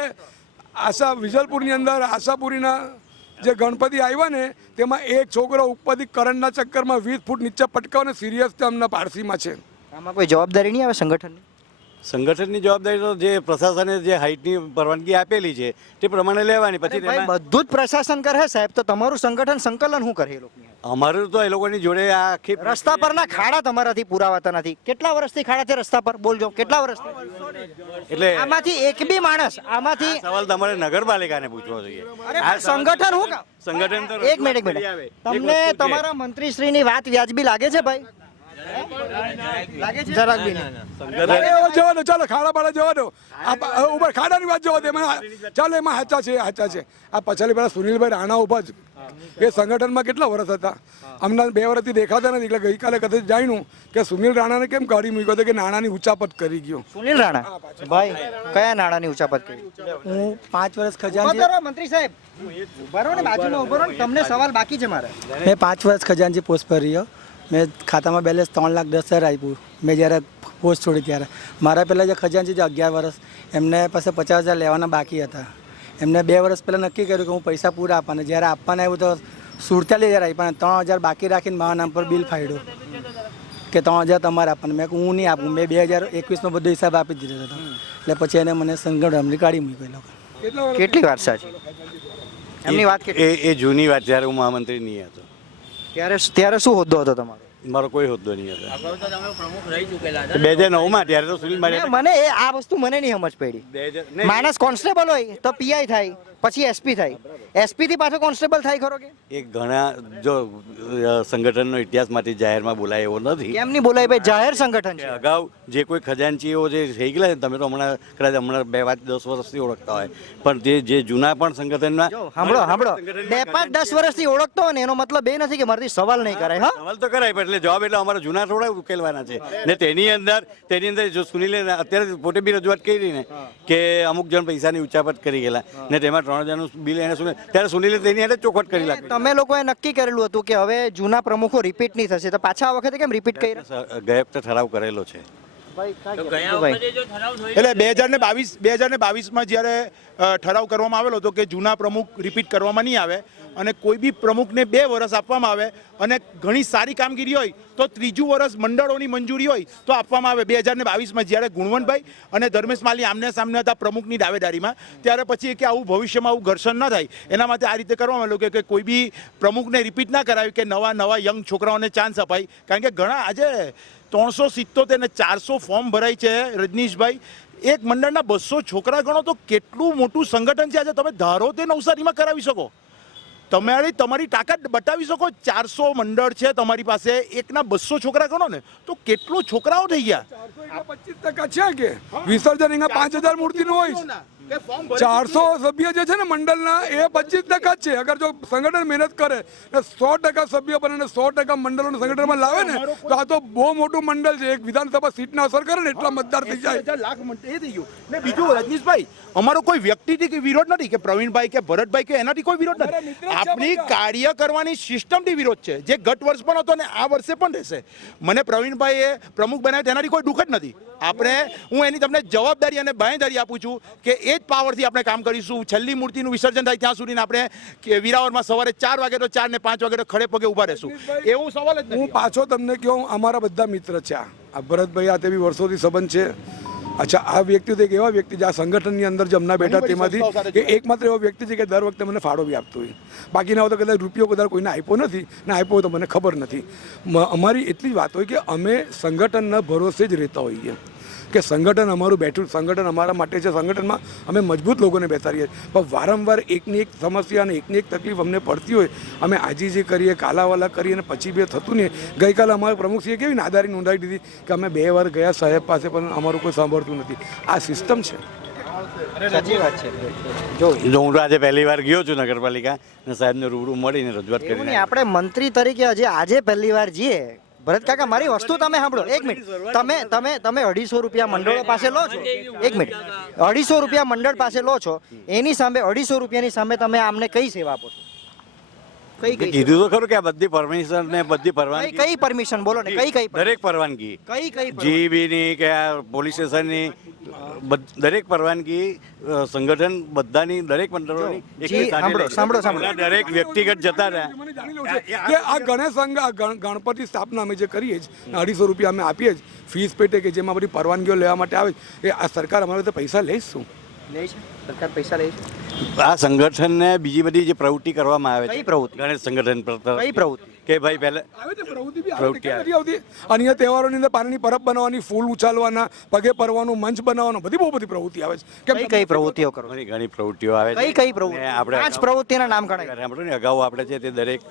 વિજલપુરની અંદર આશાપુરીના જે ગણપતિ આવ્યા ને તેમાં એક છોકરો ઉપરથી કરંટના ચક્કરમાં 20 ફૂટ નીચે પટકાવને સિરિયસ અમને પારસીમાં છે. આમાં કોઈ જવાબદારી નહીં આવે સંગઠનની? સંગઠનની જવાબદારી તો જે પ્રશાસને જે હાઇટની પરવાનગી આપેલી છે તે પ્રમાણે લેવાની. પછી બધું જ પ્રશાસન કરે સાહેબ, તો તમારું સંગઠન સંકલન શું કરે? અમારું તો એ લોકોની જોડે આખી રસ્તા પરના ખાડા તમારાથી પુરાવાતા નથી. કેટલા વર્ષથી ખાડા છે રસ્તા પર? બોલજો, કેટલા વર્ષથી? એટલે આમાંથી એક બી માણસ સવાલ તમારે નગરપાલિકાને પૂછવો જોઈએ. સંગઠન હું કામ? સંગઠન તો એક મિનિટ તમને તમારા મંત્રીશ્રીની વાત વ્યાજબી લાગે છે ભાઈ? લાગે છે? જરાક બી નહીં. જવા દો, ચાલો ખાડા બાડા જવા દો. ઉપર ખાડાની વાત જવા દે. ચાલો એમાં સાચા છે. આ પછાડી પેલા સુનિલભાઈ રાણા ઉભા જ એ સંગઠનમાં કેટલા વર્ષ હતા? હમણાં 2 વર્ષથી દેખાતા નથી. એટલે ગઈકાલે કદાચ જાણ્યું કે સુનિલ રાણાને કેમ કાઢી મૂક્યો હતો કે નાણાંની ઉચાપત કરી ગયો. સુનિલ રાણા ભાઈ કયા નાણાંની ઉચાપત કરી? હું 5 વર્ષ ખજાનચી. મંત્રી સાહેબ ઉભા રહો ને, બાજુમાં ઉભા રહો ને, તમને સવાલ બાકી છે મારે. મેં 5 વર્ષ ખજાનચી પોસ્ટ પર રહ્યો. મેં ખાતામાં બેલેન્સ 3,10,000 આપ્યું મેં જ્યારે પોસ્ટ છોડી ત્યારે. મારા પહેલાં જે ખજાનચી છે 11 વર્ષ, એમને પાસે 50,000 લેવાના બાકી હતા. એમને 2 વર્ષ પહેલાં નક્કી કર્યું કે હું પૈસા પૂરા આપવાના. જ્યારે આપવાના આવ્યું તો 47,000 આપ્યા, 3,000 બાકી રાખીને મારા નામ પર બિલ ફાડ્યું કે 3,000 તમારે આપવાના. મેં હું નહીં આપું. મેં 2021માં બધો હિસાબ આપી દીધો હતો. એટલે પછી એને મને સંગઠન કાઢી મૂક્યો. કેટલી વાર સાચી? એમની વાત કેટલી એ જૂની વાત, જ્યારે હું મહામંત્રી નહીં હતો. ત્યારે શું હોદ્દો હતો તમારો? મારો કોઈ હોદ્દો નહીં હતો. અગાઉ તો તમે પ્રમુખ રહી ચૂકેલા હતા. 2009માં ત્યારે તો સુનિલ મારે મને આ વસ્તુ મને નહીં સમજ પડી. માણસ કોન્સ્ટેબલ હોય તો પીઆઈ થાય, પછી એસપી થાય, એસપી થી પાછો કોન્સ્ટેબલ થાય ખરો કે? એ ઘણા જો સંગઠનનો ઇતિહાસમાંથી જાહેરમાં બોલાય એવો નથી. કેમ નહીં બોલાય ભાઈ? જાહેર સંગઠન છે. અગાઉ જે કોઈ ખજાનચીઓ જે થઈ ગયેલા છે, તમે તો હમણાં કદાચ 2-10 વર્ષથી ઓળખતા હોય, પણ જે જૂના પણ સંગઠનના સાંભળો 2-5-10 વર્ષથી ઓળખતો હોય ને એનો મતલબ એ નથી કે મારાથી સવાલ નહીં કરાય. હા, સવાલ તો કરાય, પણ એટલે જવાબ એટલે અમારા જૂના થોડા ઉકેલવાના છે. ને તેની અંદર જો સુનિલે અત્યારે પોતે બી રજૂઆત કરી ને કે અમુક જણ પૈસાની ઉચાપત કરી ગયેલા ને તેમાં 3 હજારનું બિલ એને ત્યારે સુનિલે તેની હાથે ચોખવટ કરી નાખી. તમે લોકોએ નક્કી કરેલું હતું કે હવે જૂના પ્રમુખો રિપીટ નહીં થશે, તો પાછા આ વખતે કેમ રિપીટ કર્યા? ગયા વખતે ઠરાવ કરેલો છે. તો ગયા વખતે જો ઠરાવ થયો એટલે 2022માં જ્યારે ઠરાવ કરવામાં આવેલો હતો કે જૂના પ્રમુખ રિપીટ કરવામાં નહીં આવે અને કોઈ બી પ્રમુખને 2 વર્ષ આપવામાં આવે અને ઘણી સારી કામગીરી હોય તો ત્રીજું વર્ષ મંડળોની મંજૂરી હોય તો આપવામાં આવે. 2022માં જ્યારે ગુણવંતભાઈ અને ધર્મેશ માલી આમને સામને હતા પ્રમુખની દાવેદારીમાં, ત્યારે પછી કે આવું ભવિષ્યમાં આવું ઘર્ષણ ના થાય એના માટે આ રીતે કરવામાં આવ્યું કે કોઈ બી પ્રમુખને રિપીટ ના કરાવી, કે નવા યંગ છોકરાઓને ચાન્સ અપાય. કારણ કે ઘણા આજે 377 ને 400 ફોર્મ ભરાય છે રજનીશભાઈ. એક મંડળના 200 છોકરા ગણો તો કેટલું મોટું સંગઠન છે. આજે તમે ધારો તે નવસારીમાં કરાવી શકો, તમારી તાકાત બતાવી શકો. 400 મંડળ છે તમારી પાસે, એકના 200 છોકરા ગણો ને તો કેટલું છોકરાઓ થઈ ગયા. 25% છે કે વિસર્જન અહીંયા 5000 મૂર્તિનું હોય. 400 સભ્ય જે છે ને મંડળના એ 25% જ છે. અગર જો સંગઠન મહેનત કરે ને 100% સભ્ય બને ને 100% મંડળોને સંગઠનમાં લાવે ને તો આ તો બહુ મોટું મંડળ છે. એક વિધાનસભા સીટને અસર કરે ને એટલા મતદાર થઈ જાય. લાખ એ થઈ ગયું. ને બીજું રજનીશભાઈ, અમારો કોઈ વ્યક્તિથી વિરોધ નથી કે પ્રવીણભાઈ કે ભરતભાઈ કે એનાથી કોઈ વિરોધ નથી. આપણી કાર્ય કરવાની સિસ્ટમથી વિરોધ છે, જે ગત વર્ષ પણ હતો ને આ વર્ષે પણ રહેશે. મને પ્રવીણભાઈએ પ્રમુખ બનાવ્યા તેનાથી કોઈ દુઃખ જ નથી. હું એની તમને જવાબદારી અને બાંયધરી આપું છું કે એ જ પાવરથી આપણે કામ કરીશું. છેલ્લી મૂર્તિનું વિસર્જન થાય ત્યાં સુધીને આપણે વિરાવરમાં સવારે 4 વાગે તો 4 ને 5 વાગે તો ખડે પગે ઊભા રહેશું. એવું સવાલ જ નથી. હું પાછો તમને કહું, અમારા બધા મિત્ર છે. આ ભરતભાઈ આ બી વર્ષોથી સંબંધ છે. અચ્છા, આ વ્યક્તિ તો એક એવા વ્યક્તિ છે આ સંગઠનની અંદર જમના બેઠા તેમાંથી કે એકમાત્ર એવો વ્યક્તિ છે કે દર વખતે મને ફાળો બી આપતો હોય. બાકીના હોય તો કદાચ રૂપિયો કદાચ કોઈને આપ્યો નથી ને આપ્યો હોય તો મને ખબર નથી. અમારી એટલી જ વાત હોય કે અમે સંગઠનના ભરોસે જ રહેતા હોઈએ કે સંગઠન અમારું બેઠું, સંગઠન અમારા માટે છે. સંગઠનમાં અમે મજબૂત લોકોને બેસાડીએ, પણ વારંવાર એકની એક સમસ્યા અને એકની એક તકલીફ અમને પડતી હોય, અમે આજીજી કરીએ, કાલાવાલા કરીએ અને પછી બી થતું નહીં. ગઈકાલે અમારા પ્રમુખશ્રીએ કેવી નાદારી નોંધાવી દીધી કે અમે 2 વાર ગયા સાહેબ પાસે પણ અમારું કોઈ સાંભળતું નથી. આ સિસ્ટમ છે. સાચી વાત છે. જો હું આજે પહેલી વાર ગયો છું નગરપાલિકા અને સાહેબને રૂબરૂ મળીને રજૂઆત એવું કરી. નહીં, આપણે મંત્રી તરીકે આજે પહેલી વાર જઈએ. ભરત કાકા, મારી વસ્તુ તમે સાંભળો. 1 મિનિટ. તમે 250 રૂપિયા મંડળો પાસે લો છો. 1 મિનિટ. 250 રૂપિયા મંડળ પાસે લો છો, એની સામે 250 રૂપિયાની સામે તમે આમને કઈ સેવા આપો છો? કીધું તો ખરું કે આ બધી પરમિશન ને બધી પરવાનગી, કઈ પરમિશન બોલો ને? કઈ દરેક પરવાનગી, કઈ જીબીની કે આ પોલીસ સ્ટેશનની દરેક પરવાનગી સંગઠન બધાની, દરેક મંડળોની સાંભળો. દરેક વ્યક્તિગત જતા રહ્યા. કે આ ગણેશ ગણપતિ સ્થાપના અમે જે કરીએ છીએ 250 રૂપિયા અમે આપીએ જ ફીસ પેટે, કે જેમાં બધી પરવાનગીઓ લેવા માટે આવે એ આ સરકાર અમારા તો પૈસા લઈશું. લે છે સરકાર, પૈસા લે છે. આ સંગઠનને બીજી બધી જે પ્રવૃત્તિ કરવામાં આવે કઈ છે પ્રવૃત્તિ? ગણેશ સંગઠન કઈ પ્રવૃત્તિ? કે ભાઈ પહેલા આવે છે પ્રવૃત્તિ બી આવે છે, નથી આવતી. અને અહીંયા તહેવારોની અંદર પાણીની પરબ બનાવવાની, ફૂલ ઉછાલવાના, પગે પરવાનું, મંચ બનાવવાનો, બહુ બધી પ્રવૃત્તિ આવે છે. કઈ પ્રવૃત્તિઓ કરો? ઘણી પ્રવૃત્તિઓ આવે છે. કઈ પ્રવૃત્તિ? આપણે 5 પ્રવૃત્તિના નામ ગણાય. સાંભળો ને, અગાઉ આપણે છે તે દરેક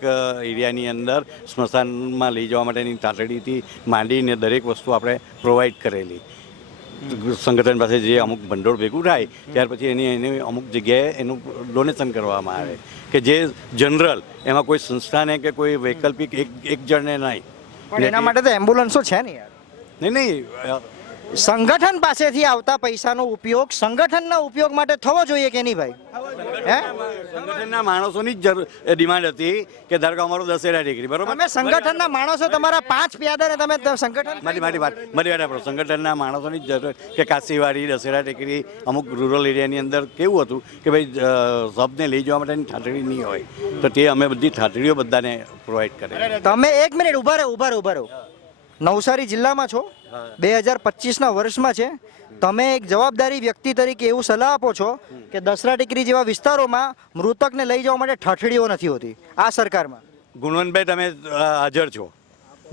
એરિયાની અંદર સ્મશાનમાં લઈ જવા માટેની તાતડીથી માંડીને દરેક વસ્તુ આપણે પ્રોવાઈડ કરેલી. સંગઠન પાસે જે અમુક ભંડોળ ભેગું થાય ત્યાર પછી એની અમુક જગ્યાએ એનું ડોનેશન કરવામાં આવે કે જે જનરલ, એમાં કોઈ સંસ્થાને કે કોઈ વૈકલ્પિક એક જણને નહીં. પણ એના માટે તો એમ્બ્યુલન્સો છે ને યાર. નહીં, સંગઠન પાસેથી આવતા પૈસાનો ઉપયોગ સંગઠનના ઉપયોગ માટે થવો જોઈએ કે નહીં ભાઈ? હે, સંગઠનના માણસોની જ ડિમાન્ડ હતી કે ધારો કે અમારો દશેરા ટેકરી, બરોબર? તમે સંગઠનના માણસો, તમારા 5 પ્યાદાને તમે સંગઠન મારી વાત આપણો સંગઠનના માણસોની જ જરૂર કે કાશીવાડી, દશેરા ટેકરી, અમુક રૂરલ એરિયાની અંદર કેવું હતું કે ભાઈ સબને લઈ જવા માટેની ઠાઠડી નહીં હોય, તો તે અમે બધી ઠાઠડીઓ બધાને પ્રોવાઈડ કરે. તમે 1 મિનિટ ઊભા રહો. નવસારી જિલ્લામાં છો, 2025ના વર્ષમાં છે. તમે એક જવાબદારી વ્યક્તિ તરીકે એવું સલાહ આપો છો કે દસરા ટેકરી જેવા વિસ્તારોમાં મૃતકને લઈ જવા માટે ઠઠડીઓ નથી હોતી આ સરકારમાં. ગુણવંતભાઈ તમે હાજર છો,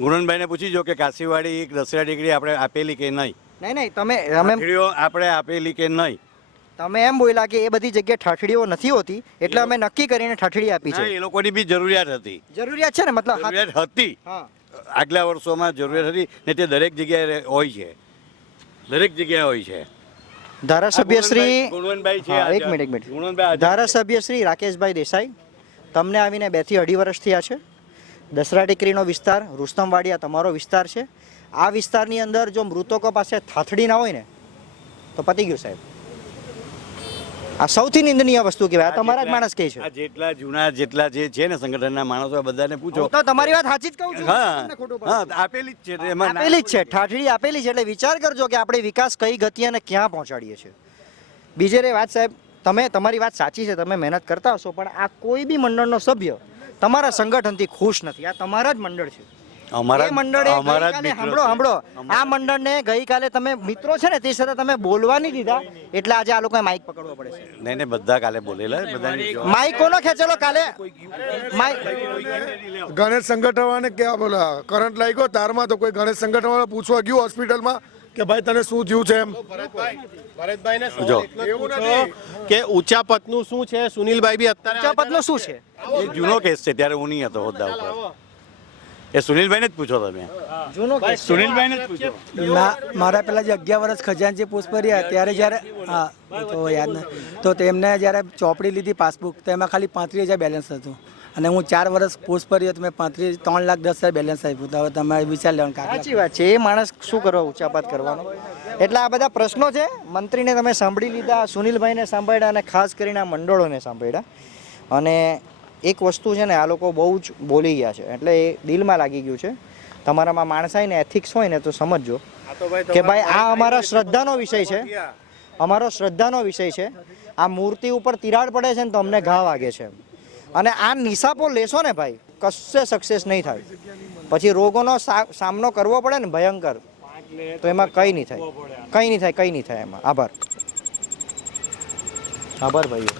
ગુણવંતભાઈને પૂછી જો કે કાશીવાડી દસરા ડિગ્રી આપણે આપેલી કે નહીં. નહીં તમે આપણે આપેલી કે નહીં. તમે એમ બોલ્યા કે એ બધી જગ્યાએ ઠઠડીઓ નથી હોતી એટલે અમે નક્કી કરીને ઠઠડી આપી છે. એ લોકોની બી જરૂરિયાત હતી. જરૂરિયાત છે ને, મતલબ જરૂરિયાત હતી. હા, આગલા વર્ષોમાં જરૂરિયાત હતી ને તે દરેક જગ્યાએ હોય છે, દરેક જગ્યાએ હોય છે. ધારાસભ્ય શ્રી ગુણવંતભાઈ છે. હા, એક મિનિટ ધારાસભ્ય શ્રી રાકેશભાઈ દેસાઈ, તમને આવીને 2 થી 2.5 વર્ષ થયા છે. દસરા ટેકરીનો વિસ્તાર, રુસ્તમવાડી આ તમારો વિસ્તાર છે. આ વિસ્તારની અંદર જો મૃતકો પાસે થાથડી ના હોય ને તો પતી ગયું સાહેબ. આ સૌથી નિંદનીય વસ્તુ કહેવાય. આ તમારા જ માણસ કહે છે. આ જેટલા જૂના જેટલા જે છે ને સંગઠનના માણસો બધાને પૂછો. તો તમારી વાત સાચી જ કહું છું. હા, આપેલી જ છે, એમાં આપેલી જ છે, ઠાઠડી આપેલી છે. એટલે વિચાર કરજો કે આપણે વિકાસ કઈ ગતિ અને ક્યાં પહોંચાડીએ છીએ. બીજે રે વાત સાહેબ, તમારી વાત સાચી છે, તમે મહેનત કરતા હશો, પણ આ કોઈ બી મંડળનો સભ્ય તમારા સંગઠનથી ખુશ નથી. આ તમારા જ મંડળ છે. અમારા સાંભળો, આ મંડળને ગઈકાલે તમે મિત્રો છે ને તે સાથે તમે બોલવા નહીં દીધા એટલે આજે આ લોકોએ માઇક પકડવો પડે છે. નહીં બધા કાલે બોલેલા બધાની માઇક કોનો ખેંચેલો કાલે? ગણેશ સંગઠનવાળાને ક્યાં બોલા કરંટ લાગ્યો તારમાં તો કોઈ ગણેશ સંગઠનવાળા પૂછવા ગયું હોસ્પિટલમાં કે ભાઈ તને શું થયું છે એમ. ભરતભાઈને એવું નથી કે ઊંચા પદનું શું છે. સુનિલભાઈ બી અત્યારે ઊંચા પદનું શું છે? એ જૂનો કેસ છે, ત્યારે હું નહીં હતો હોદ્દા ઉપર. એ સુનિલભાઈને જ પૂછો તમે. જૂનો કેસ. સુનિલભાઈને જ પૂછો. મારા પેલા જે 11 વર્ષ ખજાનચી પોસ્ટ પર રહ્યા ત્યારે જ્યારે હા તો યાદ નહીં તો તેમને જ્યારે ચોપડી લીધી પાસબુક તો એમાં ખાલી 35,000 બેલેન્સ હતું અને હું 4 વર્ષ પોસ્ટ પર રહ્યો તો મેં 3,10,000 બેલેન્સ આપ્યું. તો હવે તમારે વિચાર લેવાનું. સાચી વાત છે. એ માણસ શું કરવા ઊંચાપાત કરવાનો? એટલે આ બધા પ્રશ્નો છે. મંત્રીને તમે સાંભળી લીધા, સુનિલભાઈને સાંભળ્યા અને ખાસ કરીને આ મંડળોને સાંભળ્યા. અને એક વસ્તુ છે ને, આ લોકો બહુ જ બોલી ગયા છે એટલે એ દિલમાં લાગી ગયું છે. તમારામાં માણસાઈ ને એથિક્સ હોય ને તો સમજજો કે ભાઈ આ અમારા શ્રદ્ધાનો વિષય છે, અમારો શ્રદ્ધાનો વિષય છે. આ મૂર્તિ ઉપર તિરાડ પડે છે ને તો અમને ઘા વાગે છે. અને આ નિશાપો લેશો ને ભાઈ, કશે સક્સેસ નહીં થાય. પછી રોગોનો સામનો કરવો પડે ને ભયંકર, તો એમાં કંઈ નહીં થાય એમાં. આભાર ભાઈઓ.